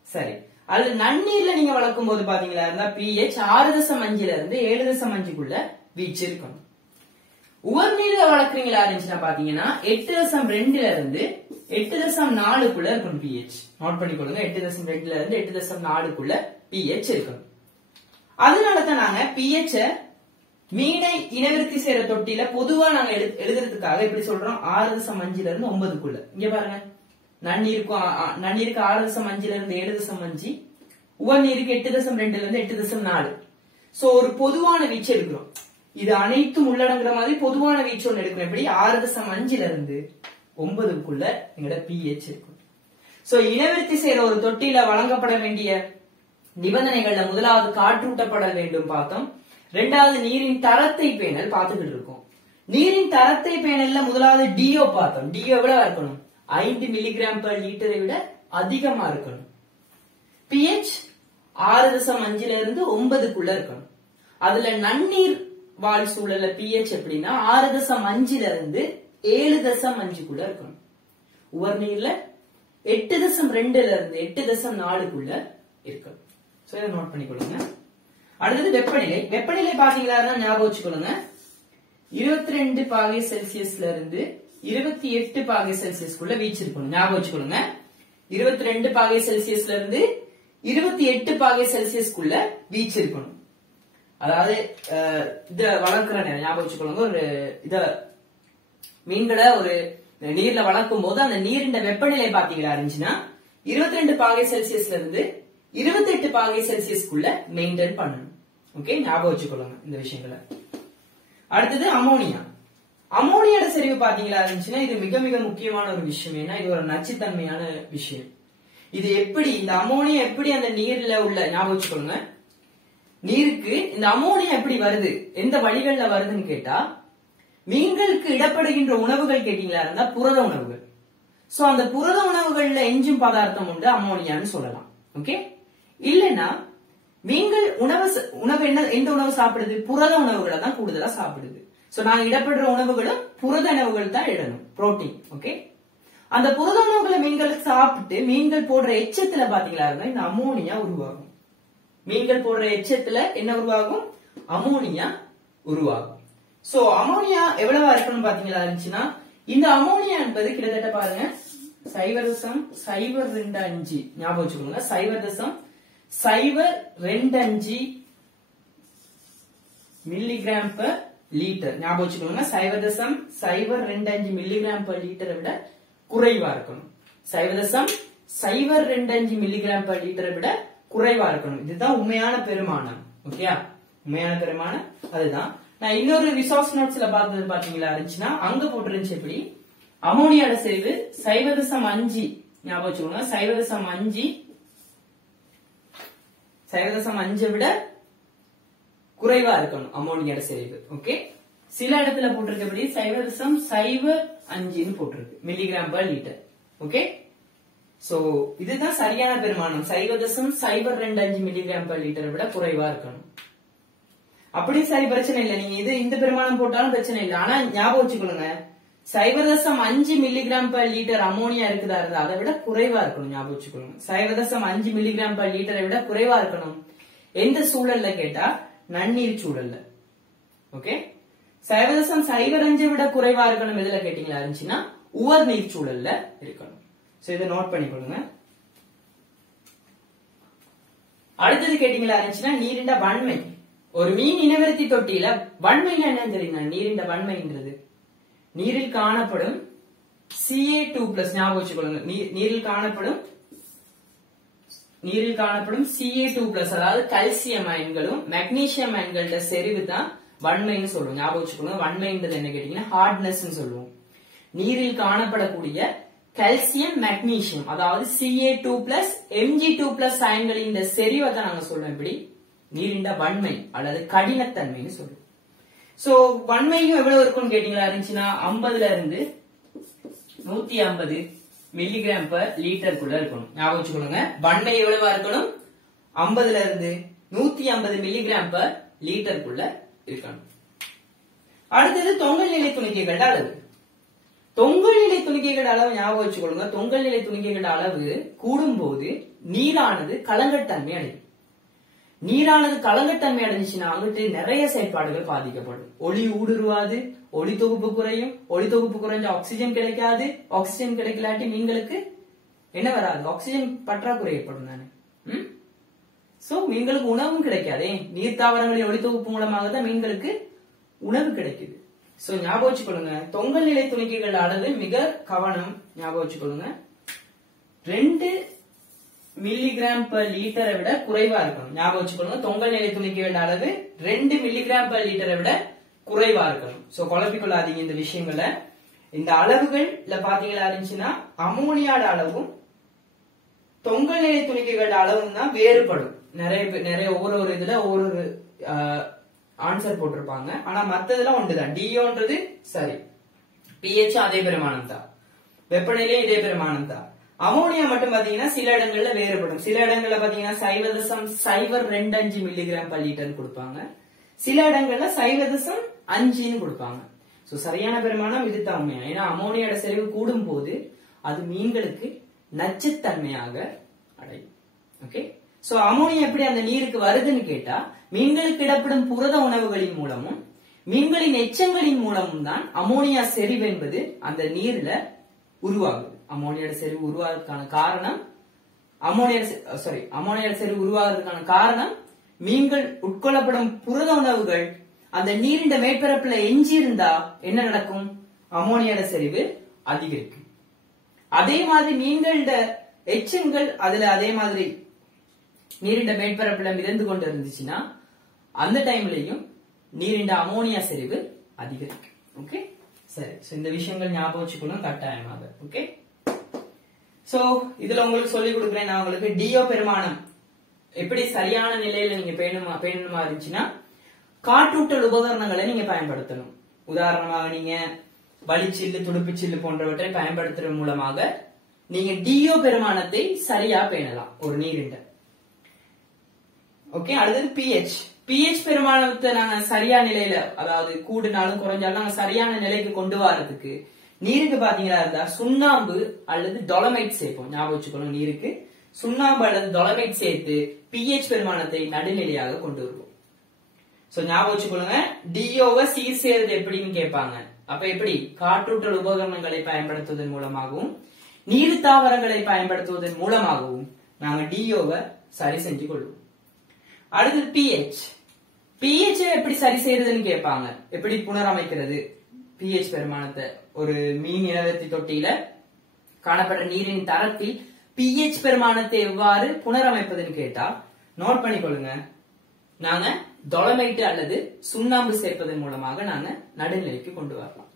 சரி, அல்லது நன்னீர்ல நீங்க வளர்க்கும் போது பாத்தீங்களா இருந்தா pH 6.5 இருந்து 7.5க்குள்ள வீச்சு இருக்கணும். உவர்நீர்ல வளர்க்குறீங்களா இருந்துச்சுன்னா பாத்தீங்கன்னா 8.2 இருந்து 8.4 இருக்கணும் pH. நோட் பண்ணிக்கொள்ளுங்க. 8.2 இருந்து 8.4 pH இருக்கணும். அதனாலதான் நாங்க pH மீனை இனவிருத்தி செய்யற தொட்டில பொதுவா நாங்க எழுதுறதுக்காக எப்படி சொல்றோம் 6.5 இருந்து 9. இங்க பாருங்க, நன்னீருக்கு 6.5 இருந்து 7.5, உவர்நீருக்கு 8.2 இருந்து 8.4. சோ ஒரு பொதுவான வீச்சு எடுக்கிறோம். இது அனைத்தும் உள்ளடங்குற மாதிரி பொதுவான வீச்சு ஒன்று எடுக்கிறோம். எப்படி 6.5 இருந்து 9 எங்கட pH இருக்கும். சோ இனவிருத்தி செய்யற ஒரு தொட்டில வழங்கப்பட வேண்டிய நிபந்தனைகள்ல முதலாவது காற்றூட்டப்பட வேண்டும் பார்த்தோம். இரண்டாவது நீரின் தரத்தை பேணல் பார்த்துக்கிட்டு இருக்கோம். நீரின் தரத்தை பேணல்ல முதலாவது டிஓ பார்த்தோம். டிஓ எவ்வளவு இருக்கணும்? 5 மில்லிகிராம் per லிட்டரை விட அதிகமா இருக்கணும். pH 6.5 இருந்து 9 இருக்கணும். அதுல நன்னீர் வாழ் சூழல்ல pH எப்படின்னா 6.5 இருந்து 7.5 இருக்கணும். உவர்நீர்ல 8.2 இருந்து 8.4 இருக்கணும். சோ இதை நோட் பண்ணிக்கொள்ளுங்க. அடுத்தது வெப்பநிலை. வெப்பநிலை பாத்தீங்களா ஞாபகம் வச்சுக்கொள்ளுங்க. 22 பாகை செல்சியஸ்ல இருந்து 28 பாகை செல்சியஸ்க்குள்ள வீச்சு இருக்கணும். ஞாபகம் வச்சுக்கொள்ளுங்க. 22 பாகை செல்சியஸ்ல இருந்து 28 பாகை செல்சியஸ்க்குள்ள வீச்சு இருக்கணும். அதாவது இத வளர்க்கிற நேரம் ஞாபகம் வச்சுக்கொள்ளுங்க. ஒரு இத மீன்களை ஒரு நீர்ல வளர்க்கும் போது அந்த நீரின் வெப்பநிலை பாத்தீங்களா இருந்துச்சுன்னா 22 பாகை செல்சியஸ்ல இருந்து 28 பாகை செல்சியஸ்க்குள்ள மெயின்டைன் பண்ணணும். ஓகே, ஞாபகம் வச்சுக்கொள்ளுங்க இந்த விஷயங்களை. அடுத்தது அமோனியா. அமோனியோட செறிவு பாத்தீங்களா இருந்துச்சுன்னா இது மிக மிக முக்கியமான ஒரு விஷயம். ஏன்னா இது ஒரு நச்சுத்தன்மையான விஷயம். இது எப்படி இந்த அமோனியா எப்படி அந்த நீர்ல உள்ள ஞாபகம் வச்சுக்கொள்ளுங்க. நீருக்கு இந்த அமோனியா எப்படி வருது, எந்த வழிகள்ல வருதுன்னு கேட்டா, மீன்களுக்கு இடப்படுகின்ற உணவுகள் கேட்டீங்களா இருந்தா புரத உணவுகள். சோ அந்த புரத உணவுகள்ல எஞ்சும் பதார்த்தம் உண்டு அமோனியான்னு சொல்லலாம். ஓகே, இல்லைன்னா மீன்கள் உணவு எந்த உணவு சாப்பிடுது? புரத உணவுகளை தான் கூடுதலா சாப்பிடுது. சோ நாங்க இடப்படுற உணவுகளும் புரத உணவுகள் தான் இடணும், புரோட்டீன். ஓகே, அந்த புரத உணவுகளை மீன்கள் சாப்பிட்டு மீன்கள் போடுற எச்சத்துல பாத்தீங்களா இருந்தா இந்த அமோனியா உருவாகும். மீன்கள் போடுற எச்சத்துல என்ன உருவாகும்? அமோனியா உருவாகும். சோ அமோனியா எவ்வளவா இருக்கணும் பாத்தீங்களா இருந்துச்சுன்னா இந்த அமோனியா என்பது கிட்டத்தட்ட பாருங்க 0.025 ஞாபகம் வச்சுக்கோங்க. 0.025 மில்லிகிராம் per லிட்டர் ஞாபகம் வச்சுக்கோங்க. 0.025 மில்லிகிராம் per லிட்டரை விட குறைவா இருக்கணும். 0.025 மில்லிகிராம் per லிட்டரை விட குறைவா இருக்கணும். இதுதான் உண்மையான பெருமானம். ஓகே, உண்மையான பெருமானம் அதுதான். நான் இன்னொரு ரிசோர்ஸ் நோட்ஸ்ல பார்த்தது பாத்தீங்களா இருந்துச்சுன்னா அங்க போட்டுருந்துச்சு எப்படி அமோனியாட செறிவு 0.5 ஞாபகம் வச்சுக்கோங்க. 0.5 விட குறைவா இருக்கணும் அமோனியாட செறிவு. ஓகே, சில இடத்துல போட்டிருக்க எப்படி 0.05 போட்டிருக்கு milligram per litre. Okay, so இதுதான் சரியான பெருமானம். 0.025 மில்லிகிராம் per லிட்டரை விட குறைவா இருக்கணும். அப்படி சரி, பிரச்சனை இல்லை. நீங்க இந்த பெருமானம் போட்டாலும் பிரச்சனை இல்லை. ஆனா ஞாபகம் வச்சுக்கொள்ளுங்க, 0.5 மில்லிகிராம் per லிட்டர் அமோனியா இருக்குதா இருந்தா அதை விட குறைவா இருக்கணும். ஞாபகம் வச்சுக்கொள்ளுங்க, 0.5 மில்லிகிராம் per லிட்டரை விட குறைவா இருக்கணும். எந்த சூழல்ல கேட்டா நன்னீர் சூழல்ல. ஓகே, 0.05 விட குறைவா இருக்கணும் எதுல கேட்டீங்களா இருந்துச்சுன்னா உவர் நீர் சூழல்ல இருக்கணும். சோ இதை நோட் பண்ணிக்கொள்ளுங்க. அடுத்தது கேட்டீங்களா இருந்துச்சுன்னா நீரிண்ட வன்மை. ஒரு மீன் இனவிருத்தி தொட்டியில வன்மைன்னா என்னன்னு தெரியுங்க? நீரிண்ட வன்மைன்றது நீரில் காணப்படும் Ca2+, ஞாபகம் வச்சுக்கொள்ளுங்க. நீரில் காணப்படும் Ca2+, அதாவது கல்சியம் அயன்களும் மெக்னீசியம் அயன்களோட செறிவு தான் வன்மைன்னு சொல்லுவோம். ஞாபகம் வச்சுக்கொள்ளுங்க. வன்மைன்றது என்ன கேட்டீங்கன்னா ஹார்ட்னஸ் சொல்லுவோம். நீரில் காணப்படக்கூடிய கால்சியம் மெக்னீசியம் அதாவது Ca2+, Mg2+ அயன்களின் செறிவை தான் நாங்க சொல்லுவோம். எப்படி நீரிண்ட வன்மை அல்லது கடினத்தன்மைன்னு சொல்லுவோம். சோ வன்மையும் எவ்வளவு இருக்கும்னு கேட்டீங்களா இருந்துச்சுன்னா 50 இருந்து 150 மில்லிகிராம் per லிட்டருக்குள்ள இருக்கணும். ஞாபகம் வச்சுக்கொள்ளுங்க. வன்மை எவ்வளவா இருக்கணும்? 50 இருந்து 150 மில்லிகிராம் per லிட்டருக்குள்ள இருக்கணும். அடுத்தது தொங்கல் நிலை துணிக்கைகளோட அளவு. தொங்கல் நிலை துணிக்கைகளோட அளவு ஞாபகம் வச்சுக்கொள்ளுங்க. தொங்கல் நிலை துணிக்கைகளோட அளவு கூடும் போது நீரானது கலங்கத்தன்மை அடையும். நீரானது கலங்கத்தன்மை அடைஞ்சுச்சுன்னா அங்கிட்டு நிறைய செயற்பாடுகள் பாதிக்கப்படும். ஒளி ஊடுருவாது, ஒளி தொகுப்பு குறையும், ஒளி தொகுப்பு குறைஞ்ச ஆக்சிஜன் கிடைக்காது, ஆக்சிஜன் கிடைக்கலாட்டி மீன்களுக்கு என்ன வராது, ஆக்சிஜன் பற்றாக்குறை ஏற்படும் தானே. சோ மீன்களுக்கு உணவும் கிடைக்காதே. நீர் தாவரங்களின் ஒளி தொகுப்பு மூலமாக தான் மீன்களுக்கு உணவு கிடைக்குது. சோ ஞாபகம் வச்சுக்கொள்ளுங்க, தொங்கல் நிலை துணிக்கைகள் அளவு மிக கவனம். ஞாபகம் வச்சுக்கொள்ளுங்க, 2 மில்லிகிராம் பர் லிட்டரை விட குறைவா இருக்கணும். ஞாபகம் வச்சுக்கொள்ளுங்க, தொங்கல் நிலை துணிக்கைகள் அளவு 2 மில்லிகிராம் பர் லிட்டரை விட குறைவா இருக்கணும். சோ குழப்பிக்கொள்ளாதீங்க இந்த விஷயங்களை. இந்த அளவுகள்ல பாத்தீங்களா இருந்துச்சுன்னா அமோனியாட அளவும் தொங்கல் நிலை துணிக்கைகள் அளவும் தான் வேறுபடும். நிறைய ஒவ்வொரு இதுல ஒவ்வொரு ஆன்சர் போட்டிருப்பாங்க. ஆனா மத்ததெல்லாம் ஒன்றுதான். டிஓன்றது சரி, pH அதே பெருமானம் தான், வெப்பநிலையும் இதே பெருமானம் தான். அமோனியா மட்டும் பாத்தீங்கன்னா சில இடங்கள்ல வேறுபடும். சில இடங்கள்ல பாத்தீங்கன்னா 0.025 மில்லிகிராம் பர் லிட்டர் கொடுப்பாங்க, சில இடங்கள்ல 0.5 கொடுப்பாங்க. சோ சரியான பெருமானம் இது தான் உண்மையா. ஏன்னா அமோனியோட செறிவு கூடும் போது அது மீன்களுக்கு நச்சுத்தன்மையாக அடையும். ஓகே, சோ அமோனியா எப்படி அந்த நீருக்கு வருதுன்னு கேட்டா, மீன்களுக்கு இடப்படும் புரத உணவுகளின் மூலமும் மீன்களின் எச்சங்களின் மூலமும் தான் அமோனியா செறிவு என்பது அந்த நீர்ல உருவாகுது. அமோனியோட செறிவு உருவாகிறதுக்கான காரணம் அமோனியோட செறிவு உருவாகிறதுக்கான காரணம் மீன்கள் உட்கொள்ளப்படும் புரத உணவுகள் அந்த நீரின் மேற்பரப்புல எஞ்சி இருந்தா என்ன நடக்கும், அமோனியோட செறிவு அதிகரிக்கும். அதே மாதிரி மீன்களோட எச்சங்கள் அதுல அதே மாதிரி நீரின் மேற்பரப்புல மிதந்து கொண்டு இருந்துச்சுன்னா அந்த டைம்லயும் நீரின் அமோனியா செறிவு அதிகரிக்கும். ஓகே, சரி. இந்த விஷயங்கள் ஞாபகம் வச்சுக்கணும் கட்டாயமாக. ஓகே, சோ இதுல உங்களுக்கு சொல்லி கொடுக்குறேன் நான் உங்களுக்கு டிஓ பெருமானம் எப்படி சரியான நிலையில நீங்க பேணணுமா இருந்துச்சுன்னா காற்றூட்டல் உபகரணங்களை நீங்க பயன்படுத்தணும். உதாரணமாக நீங்க வலிச்சில்லு, துடுப்புச்சில்லு போன்றவற்றை பயன்படுத்துறது மூலமாக நீங்க டிஓ பெருமானத்தை சரியா பேணலாம் ஒரு நீரிண்ட. ஓகே, அடுத்தது pH பெருமானத்தை நாங்க சரியான நிலையில, அதாவது கூடுனாலும் குறைஞ்சாலும் நாங்க சரியான நிலைக்கு கொண்டு வரதுக்கு நீருக்கு பாத்தீங்கன்னா இருந்தா சுண்ணாம்பு அல்லது டொலமைட் சேர்ப்போம். ஞாபகம் வச்சுக்கணும், நீருக்கு சுண்ணாம்பு அல்லது டொலமைட் சேர்த்து pH பெருமானத்தை நடுநிலையாக கொண்டு வருவோம். சோ ஞாபகம் வச்சுக்கொள்ளுங்க, டிஓவை சீர் செய்யறது எப்படின்னு கேட்பாங்க. அப்ப எப்படி, காற்றூட்டல் உபகரணங்களை பயன்படுத்துவதன் மூலமாகவும் நீர் தாவரங்களை பயன்படுத்துவதன் மூலமாகவும் நாங்க டிஓவை சரி செஞ்சு கொள்வோம். அடுத்தது pH எப்படி சரி செய்யறதுன்னு கேட்பாங்க. எப்படி புனரமைக்கிறது pH பெருமானத்தை, ஒரு மீன் இனவர்த்தி தொட்டியில காணப்படுற நீரின் தரத்தில் pH பெருமானத்தை எவ்வாறு புனரமைப்பதுன்னு கேட்டா நோட் பண்ணிக்கொள்ளுங்க. நாங்க டொலமைட் அல்லது சுண்ணாம்பு சேர்ப்பதன் மூலமாக நாங்க நடுநிலைக்கு கொண்டு வரலாம்.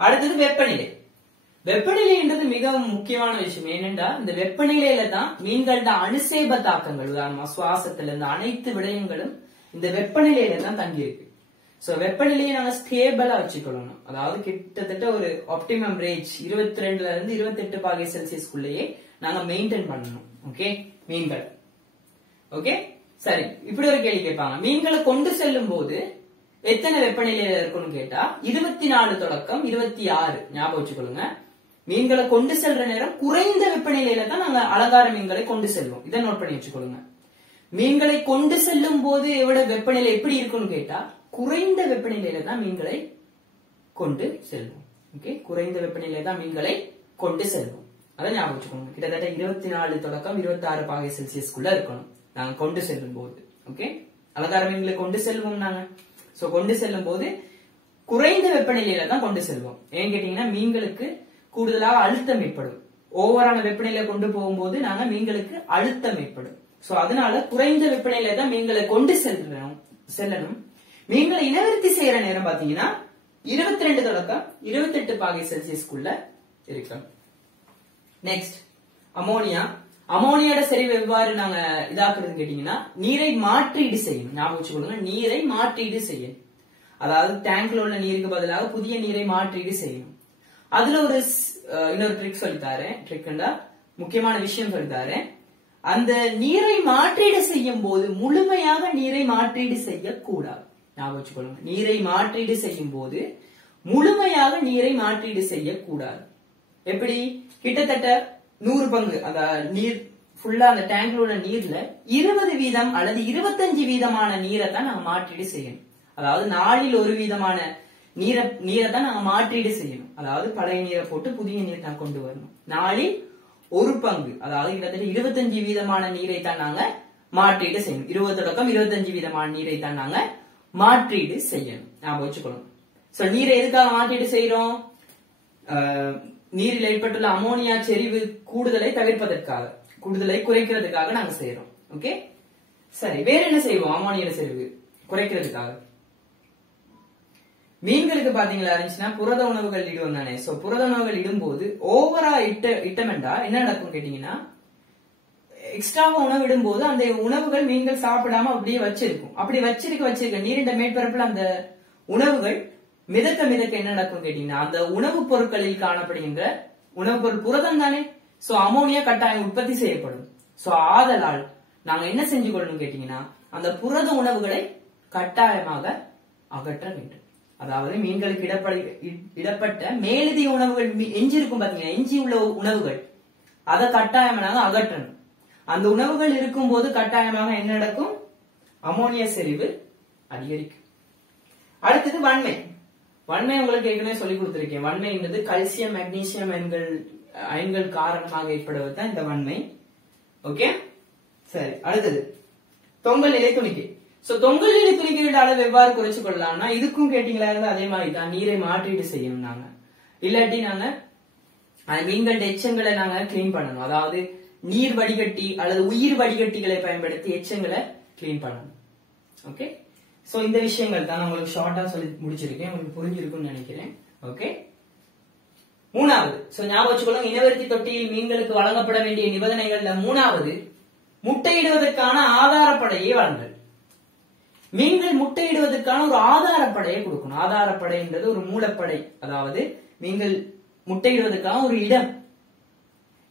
அடுத்தது வெப்பநிலைன்றது மிகவும் முக்கியமான விஷயம். ஏனென்றா இந்த வெப்பநிலையில தான் மீன்களோட அனுசேப தாக்கங்கள், உதாரணமா சுவாசத்துல இருந்து அனைத்து விடயங்களும் இந்த வெப்பநிலையில தான் தங்கி இருக்கு. சோ வெப்பநிலையை நாங்க ஸ்டேபிளா வச்சுக்கொள்ளணும். அதாவது கிட்டத்தட்ட ஒரு ஆப்டிமம் ரேஞ்ச் 22 இருந்து 28 பாகை செல்சியஸ்குள்ளேயே நாங்க மெயின்டைன் பண்ணணும். ஓகே, மீன்கள். ஓகே, சரி. இப்படி ஒரு கேள்வி கேட்பாங்க, மீன்களை கொண்டு செல்லும் போது எத்தனை வெப்பநிலையில இருக்கும்னு கேட்டா 24 தொடக்கம் 26. ஞாபகம் வச்சுக்கொள்ளுங்க, மீன்களை கொண்டு செல்ற நேரம் குறைந்த வெப்பநிலையில தான் நாங்க அலங்கார மீன்களை கொண்டு செல்வோம். இதை நோட் பண்ணி வச்சுக்கொள்ளுங்க. மீன்களை கொண்டு செல்லும் போது எவ்வளவு வெப்பநிலை எப்படி இருக்கும்னு கேட்டா குறைந்த வெப்பநிலையில தான் மீன்களை கொண்டு செல்வோம். ஓகே, குறைந்த வெப்பநிலையில தான் மீன்களை கொண்டு செல்வோம். அதை ஞாபகம் வச்சுக்கோங்க. கிட்டத்தட்ட 24 தொடக்கம் 26 பாகை செல்சியஸ்குள்ள இருக்கணும் நாங்க கொண்டு செல்லும் போது. ஓகே, அலங்கார மீன்களை கொண்டு செல்வோம் நாங்க. சோ கொண்டு செல்லும் போது குறைந்த வெப்பநிலையில தான் கொண்டு செல்வோம். ஏன்னு கேட்டீங்கன்னா மீன்களுக்கு கூடுதலாக அழுத்தம் ஏற்படும். ஓவரான வெப்பநிலை கொண்டு போகும்போது நாங்க மீன்களுக்கு அழுத்தம் ஏற்படும். சோ அதனால குறைந்த வெப்பநிலையில தான் மீன்களை கொண்டு செல்லணும். மீன்களை இனவர்த்தி செய்யற நேரம் பாத்தீங்கன்னா 22 தொடக்கம் 28 பாகை செல்சியஸ்குள்ள இருக்கும். நெக்ஸ்ட் அமோனியோட செறிவு எவ்வாறு நாங்க இதாக்குறதுன்னு கேட்டீங்கன்னா நீரை மாற்றீடு செய்யணும். ஞாபகம் வச்சுக்கொள்ளுங்க, நீரை மாற்றீடு செய்யணும். அதாவது டேங்க்ல உள்ள நீருக்கு பதிலாக புதிய நீரை மாற்றீடு செய்யணும். அதுல ஒரு இன்னொரு ட்ரிக் சொல்லித்தாரேன். ட்ரிக்னா முக்கியமான விஷயம் சொல்லித்தாரேன். அந்த நீரை மாற்றீடு செய்யும் போது முழுமையாக நீரை மாற்றீடு செய்யக்கூடாது. ஞாபகம் வச்சுக்கொள்ளுங்க, நீரை மாற்றீடு செய்யும் போது முழுமையாக நீரை மாற்றீடு செய்யக்கூடாது. எப்படி, கிட்டத்தட்ட 100 பங்கு, அந்த நீர் ஃபுல்லா அந்த டேங்க்ல உள்ள நீர்ல 20 வீதம் அல்லது 25 வீதமான நீரை தான் நாங்க மாற்றீடு செய்யணும். அதாவது 4ல் 1 வீதமான நீரை தான் நாங்க மாற்றீடு செய்யணும். அதாவது பழைய நீரை போட்டு புதிய நீரை தான் கொண்டு வரணும். 4ல் 1 பங்கு, அதாவது கிட்டத்தட்ட 25 வீதமான நீரை தான் நாங்க மாற்றீடு செய்யணும். 20 தொடக்கம் 25 வீதமான நீரை தான் நாங்க மாற்றீடு செய்யணும். ஞாபகம் வச்சுக்கணும். சோ நீரை எதுக்காக மாற்றீடு செய்யறோம்? நீரில் ஏற்பட்டுள்ள அமோனியா செறிவு கூடுதலை தவிர்ப்பதற்காக, கூடுதலை குறைக்கிறதுக்காக நாங்க செய்யறோம். ஓகே, சரி. வேற என்ன செய்வோம்? அமோனியா செறிவு குறைக்கிறதுக்காக மீன்களுக்கு பாத்தீங்களா இருந்துச்சுன்னா புரத உணவுகள் இடுவோம் தானே. சோ புரத உணவுகள் இடும்போது ஓவரா இட்டமெண்டா என்ன நடக்கும் கேட்டீங்கன்னா, எக்ஸ்ட்ராவா உணவு இடும்போது அந்த உணவுகள் மீன்கள் சாப்பிடாம அப்படியே வச்சிருக்கும். அப்படி வச்சிருக்க நீரின் மேற்பரப்புல அந்த உணவுகள் மிதக்க என்ன நடக்கும் கேட்டீங்கன்னா, அந்த உணவுப் பொருட்களில் காணப்படுகின்ற உணவுப் பொருள் புரதம் தானே. சோ அமோனியா கட்டாயம் உற்பத்தி செய்யப்படும். சோ ஆதலால் நாங்க என்ன செஞ்சு கொள்ளணும் கேட்டீங்கன்னா, அந்த புரத உணவுகளை கட்டாயமாக அகற்ற வேண்டும். அதாவது மீன்களுக்கு இடப்பட்ட மேலதிக உணவுகள் எஞ்சி இருக்கும் பாத்தீங்கன்னா, எஞ்சி உள்ள உணவுகள் அதை கட்டாயமாக அகற்றணும். அந்த உணவுகள் இருக்கும் போது கட்டாயமாக என்ன நடக்கும்? அமோனியா செறிவு அதிகரிக்கும். அடுத்தது வன்மை. வன்மை உங்களுக்கு ஏற்கனவே சொல்லி கொடுத்திருக்கேன். வன்மை என்பது கல்சியம் மெக்னீசியம் அயன்கள் காரணமாக ஏற்படுவதுதான் இந்த வன்மை. ஓகே, சரி. அடுத்தது தொங்கல் நிலை துணிக்கை. சோ தொங்கல் நிலை துணிக்கையோட அளவு எவ்வாறு குறைச்சு கொள்ளலாம்னா, இதுக்கும் கேட்டீங்களா இருந்தா அதே மாதிரி தான் நீரை மாற்றீடு செய்யணும் நாங்க. இல்லாட்டி நாங்க மீன்கள் எச்சங்களை நாங்க கிளீன் பண்ணணும். அதாவது நீர் வடிகட்டி அல்லது உயிர் வடிகட்டிகளை பயன்படுத்தி எச்சங்களை கிளீன் பண்ணணும். ஓகே, சோ இந்த விஷயங்கள் தான் உங்களுக்கு ஷார்ட்டா சொல்லி முடிச்சிருக்கேன். உங்களுக்கு புரிஞ்சிருக்கும்னு நினைக்கிறேன். ஓகே, மூணாவது, சோ ஞாபகம் வச்சுக்கொள்ளுங்க, இனவருத்தி தொட்டியில் மீன்களுக்கு வழங்கப்பட வேண்டிய நிபந்தனைகள்ல மூணாவது, முட்டையிடுவதற்கான ஆதாரப்படையை வழங்கல். மீன்கள் முட்டையிடுவதற்கான ஒரு ஆதாரப்படையை கொடுக்கணும். ஆதாரப்படைன்றது ஒரு மூலப்படை, அதாவது மீன்கள் முட்டையிடுவதற்கான ஒரு இடம்.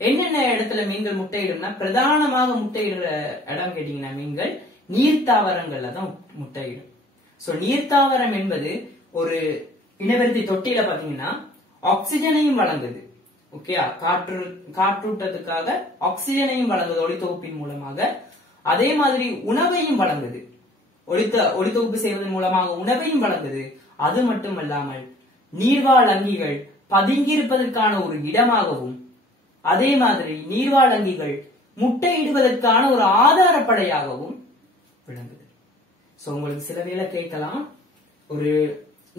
என்னென்ன இடத்துல மீன்கள் முட்டையிடும்னா, பிரதானமாக முட்டையிடுற இடம் கேட்டீங்கன்னா மீன்கள் நீர்த்தாவரங்கள்ல தான் முட்டையிடும். சோ நீர்த்தாவரம் என்பது ஒரு இனவருத்தி தொட்டியில பாத்தீங்கன்னா ஆக்சிஜனையும் வழங்குது. ஓகே, காற்றூட்டத்துக்காக ஆக்சிஜனையும் வழங்குது ஒளித்தொகுப்பின் மூலமாக. அதே மாதிரி உணவையும் வழங்குது. ஒளித்தொகுப்பு செய்வதன் மூலமாக உணவையும் வழங்குது. அது மட்டுமல்லாமல் நீர்வாழ் அங்கிகள் பதுங்கியிருப்பதற்கான ஒரு இடமாகவும், அதே மாதிரி நீர்வாழ் அங்கிகள் முட்டையிடுவதற்கான ஒரு ஆதாரப்படையாகவும் விளங்குது. சோ உங்களுக்கு சில வேளை கேட்கலாம், ஒரு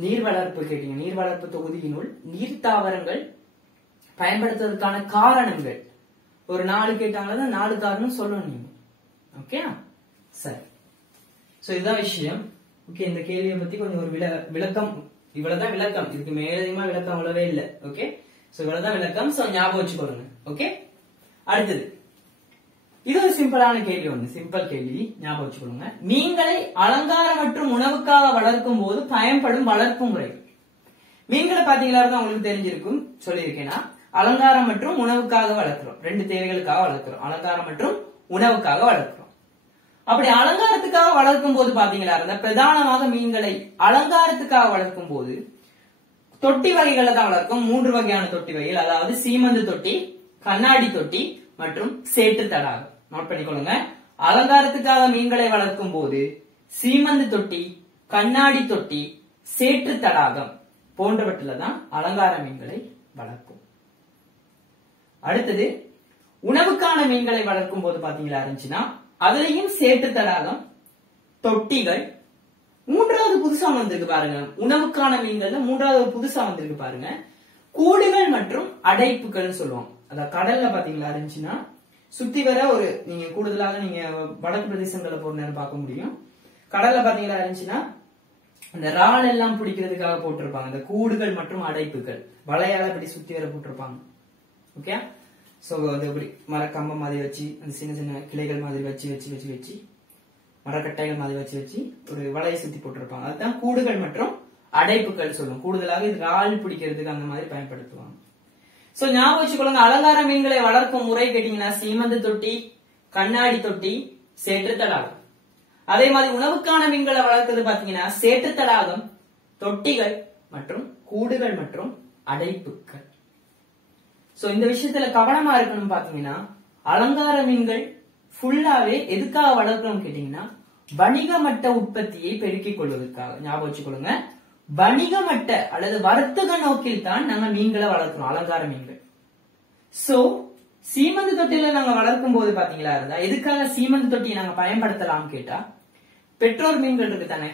நீர் வளர்ப்பு கேட்டீங்க, நீர் வளர்ப்பு தொகுதியினுள் நீர்த்தாவரங்கள் பயன்படுத்துவதற்கான காரணங்கள் ஒரு 4 கேட்டாங்கன்னா 4 காரணம் சொல்லணும் நீங்க. ஓகே, சரி. சோ இதுதான் விஷயம். ஓகே, இந்த கேள்வியை பத்தி கொஞ்சம் ஒரு விளக்கம், இவ்வளவுதான் விளக்கம். இதுக்கு மேலதிகமா விளக்கம் அவ்வளவே இல்ல. ஓகே, சோ இவ்வளவுதான் விளக்கம். சோ ஞாபகம் வச்சுக்கொள்ளுங்க. ஓகே, அடுத்தது இது ஒரு சிம்பிளான கேள்வி, ஒண்ணு சிம்பிள் கேள்வி, ஞாபகம் வச்சுக்கொள்ளுங்க. மீன்களை அலங்கார மற்றும் உணவுக்காக வளர்க்கும் போது பயன்படும் வளர்ப்பு முறை. மீன்களை பாத்தீங்களா உங்களுக்கு தெரிஞ்சிருக்கும், சொல்லியிருக்கேன்னா அலங்காரம் மற்றும் உணவுக்காக வளர்க்கிறோம். 2 தேவைகளுக்காக வளர்க்கிறோம், அலங்காரம் மற்றும் உணவுக்காக வளர்க்கிறோம். அப்படி அலங்காரத்துக்காக வளர்க்கும் போது பாத்தீங்களா இருந்தா பிரதானமாக மீன்களை அலங்காரத்துக்காக வளர்க்கும் போது தொட்டி வகைகளை தான் வளர்க்கும். 3 வகையான தொட்டி வகைகள், அதாவது சீமந்து தொட்டி, கண்ணாடி தொட்டி மற்றும் சேற்று தடாகம். நோட் பண்ணிக்கொள்ளுங்க. அலங்காரத்துக்காக மீன்களை வளர்க்கும் போது சீமந்து தொட்டி, கண்ணாடி தொட்டி, சேற்று தடாகம் போன்றவற்றில தான் அலங்கார மீன்களை வளர்க்கும். அடுத்தது உணவுக்கான மீன்களை வளர்க்கும் போது பாத்தீங்களா இருந்துச்சுன்னா அதுலயும் சேற்று தடாகம், தொட்டிகள். 3வது புதுசா வந்திருக்கு பாருங்க, உணவுக்கான மீன்கள்ல 3வது புதுசா வந்திருக்கு பாருங்க, கூடுகள் மற்றும் அடைப்புகள் சொல்லுவோம். அதாவது கடல்ல பாத்தீங்களா இருந்துச்சுன்னா சுத்தி வர ஒரு நீங்க கூடுதலாக நீங்க வடக்கு பிரதேசங்களை போற நேரம் பார்க்க முடியும். கடல்ல பாத்தீங்களா இருந்துச்சுன்னா அந்த ரால் எல்லாம் பிடிக்கிறதுக்காக போட்டிருப்பாங்க இந்த கூடுகள் மற்றும் அடைப்புகள், வலையால இப்படி சுத்தி வர போட்டிருப்பாங்க. ஓகே, சோ அது இப்படி மரக்கம்பம் மாதிரி வச்சு அந்த சின்ன சின்ன கிளைகள் மாதிரி வச்சு மரக்கட்டைகள் மாதிரி வச்சு ஒரு வலையை சுத்தி போட்டிருப்பாங்க. அதுதான் கூடுகள் மற்றும் அடைப்புகள் சொல்லுவோம். கூடுதலாக இது ரால் பிடிக்கிறதுக்கு அந்த மாதிரி பயன்படுத்துவாங்க. சோ ஞாபகம் வச்சுக்கொள்ளுங்க, அலங்கார மீன்களை வளர்க்கும் முறை கேட்டீங்கன்னா சீமந்து தொட்டி, கண்ணாடி தொட்டி, சேற்று தடாகம். அதே மாதிரி உணவுக்கான மீன்களை வளர்க்கிறது பாத்தீங்கன்னா சேற்று தடாகம், தொட்டிகள் மற்றும் கூடுகள் மற்றும் அடைப்புகள். சோ இந்த விஷயத்துல கவனமா இருக்கணும். பாத்தீங்கன்னா அலங்கார மீன்கள் ஃபுல்லாவே எதுக்காக வளர்க்கணும் கேட்டீங்கன்னா வணிக மட்ட உற்பத்தியை பெருக்கிக் கொள்வதற்காக. ஞாபகம் வச்சுக்கொள்ளுங்க, வணிக மட்ட அல்லது வர்த்தக நோக்கில் தான் நாங்க மீன்களை வளர்க்கிறோம், அலங்கார மீன்கள். சோ சீமந்து தொட்டியில நாங்க வளர்க்கும் போது பாத்தீங்களா இருந்தா எதுக்காக சீமந்து தொட்டியை நாங்க பயன்படுத்தலாம் கேட்டா, பெற்றோர் மீன்கள் இருக்கு தானே,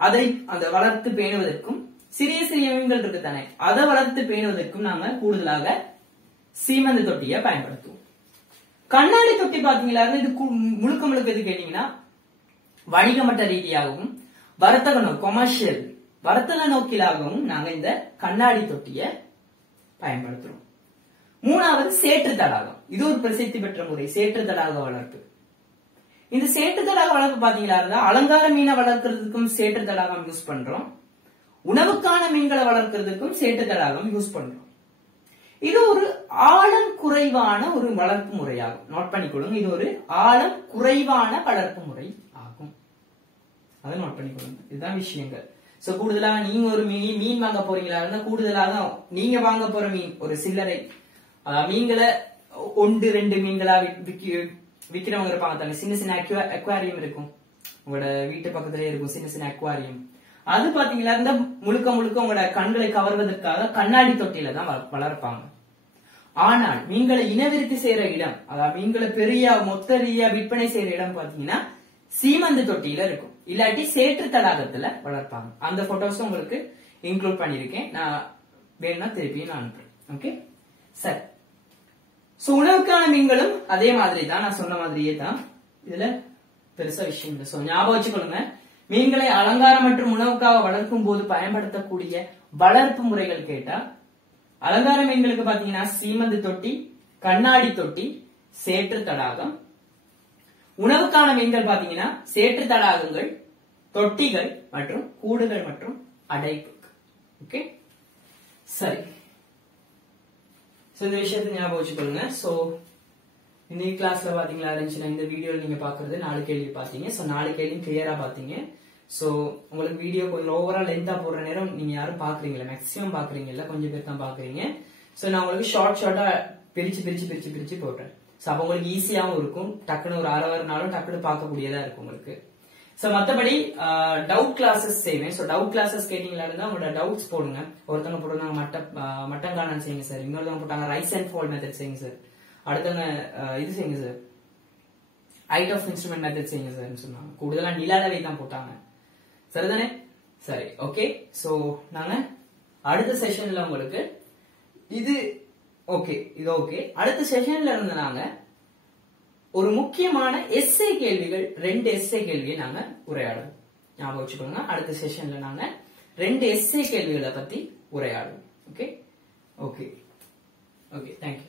அதை அந்த வளர்த்து பேணுவதற்கும், சிறிய சிறிய மீன்கள் இருக்கு தானே, அதை வளர்த்து பேணுவதற்கும் நாங்க கூடுதலாக சீமந்து தொட்டியை பயன்படுத்துவோம். கண்ணாடி தொட்டி பாத்தீங்களா, இது முழுக்க முழுக்க எது கேட்டீங்கன்னா வணிக மட்ட ரீதியாகவும் வர்த்தக கொமர்ஷியல் வர்த்தக நோக்கிலாகவும் நாங்க இந்த கண்ணாடி தொட்டியை பயன்படுத்துறோம். மூணாவது சேற்று தடாகம். இது ஒரு பிரசித்தி பெற்ற முறை, சேற்று தடாக வளர்ப்பு. இந்த சேற்று தடாக வளர்ப்பு பாத்தீங்களா இருந்தா அலங்கார மீனை வளர்க்கறதுக்கும் சேற்று தடாகம் யூஸ் பண்றோம், உணவுக்கான மீன்களை வளர்க்கறதுக்கும் சேற்று தடாகம் யூஸ் பண்றோம். இது ஒரு ஆழம் குறைவான ஒரு வளர்ப்பு முறையாகும். நோட் பண்ணிக்கொள்ளுங்க, இது ஒரு ஆழம் குறைவான வளர்ப்பு முறை ஆகும். அதை நோட் பண்ணிக்கொள்ளுங்க, இதுதான் விஷயங்கள். சோ கூடுதலாக நீங்க ஒரு மீன் வாங்க போறீங்களா இருந்தா கூடுதலாக நீங்க வாங்க போற மீன் ஒரு சில்லறை மீன்களை 1-2 மீன்களா விக்கிறவங்க இருப்பாங்க தானே. சின்ன சின்ன அக்வாரியம் இருக்கும், உங்களோட வீட்டு பக்கத்திலே இருக்கும் சின்ன சின்ன அக்வாரியம். அது பாத்தீங்களா இருந்தா முழுக்க முழுக்க உங்களோட கண்களை கவர்வதற்காக கண்ணாடி தொட்டியில தான் வளர்ப்பாங்க. ஆனால் மீன்களை இனவிருத்தி செய்யற இடம், அதாவது மீன்களை பெரிய மொத்த ரீதியா விற்பனை செய்யற இடம் பாத்தீங்கன்னா சீமந்து தொட்டியில இருக்கும், இல்லாட்டி சேற்று தடாகத்துல வளர்ப்பாங்க. அந்த போட்டோஸும் உங்களுக்கு இன்க்ளூட் பண்ணிருக்கேன், நான் வேணும்னா திருப்பியும் நான் அனுப்புறேன். ஓகே சரி. சோ உணவுக்கான மீன்களும் அதே மாதிரி தான், நான் சொன்ன மாதிரியே தான், இதுல பெருசா விஷயம் இல்லை. சோ ஞாபகம் வச்சுக்கொள்ளுங்க, மீன்களை அலங்காரம் மற்றும் உணவுக்காக வளர்க்கும் போது பயன்படுத்தக்கூடிய வளர்ப்பு முறைகள் கேட்டா, அலங்கார மீன்களுக்கு பாத்தீங்கன்னா சீமந்து தொட்டி, கண்ணாடி தொட்டி, சேற்று தடாகம். உணவுக்கான மீன்கள் பாத்தீங்கன்னா சேற்று தடாகங்கள், தொட்டிகள் மற்றும் கூடுகள் மற்றும் அடைப்பு. ஓகே சரி. இந்த விஷயத்தை ஞாபகம் வச்சுக்கொள்ளுங்க. சோ இந்த கிளாஸ்ல பாத்தீங்களா இருந்துச்சுன்னா இந்த வீடியோல நீங்க பாக்குறது 4 கேள்வி பாத்தீங்க. சோ 4 கேள்வியும் கிளியரா பாத்தீங்க. சோ உங்களுக்கு வீடியோ கொஞ்சம் ஓவரா லென்த்தா போடுற நேரம் நீங்க யாரும் பாக்குறீங்களா, மேக்ஸிமம் பாக்குறீங்கல்ல, கொஞ்சம் பேர் தான் பாக்குறீங்க. சோ நான் உங்களுக்கு ஷார்ட்டா பிரிச்சு போட்டேன். சோ அப்ப உங்களுக்கு ஈஸியாவும் இருக்கும், டக்குன்னு ஒரு 1/2 நாளும் டக்குன்னு பார்க்கக்கூடியதா இருக்கும் உங்களுக்கு. சோ மத்தபடி டவுட் கிளாஸஸ் செய்வேன். சோ டவுட் கிளாஸஸ் கேட்டீங்களா இருந்தா உங்களோட டவுட்ஸ் போடுங்க. ஒருத்தவங்க போடுறாங்க மட்டம் காணான்னு செய்யுங்க சார், இன்னொருத்தவங்க போட்டாங்க ரைஸ் அண்ட் ஃபால் மெத்தட் செய்யுங்க சார், அடுத்தவங்க இது செய்யுங்க sir height of instrument method செய்யுங்க சார் சொன்னாங்க. கூடுதலா நிலாதவை தான் போட்டாங்க. சரிதானே? சரி ஓகே. சோ நாங்க அடுத்த செஷன்ல உங்களுக்கு இது ஓகே, இது ஓகே. அடுத்த செஷன்ல இருந்து நாங்க ஒரு முக்கியமான எஸ்ஏ கேள்விகள் 2 எஸ்ஏ கேள்வியை நாங்க உரையாடுவோம். ஞாபகம் வச்சுக்கோங்க, அடுத்த செஷன்ல நாங்க 2 எஸ்ஏ கேள்விகளை பத்தி உரையாடுவோம். Okay okay okay, thank you.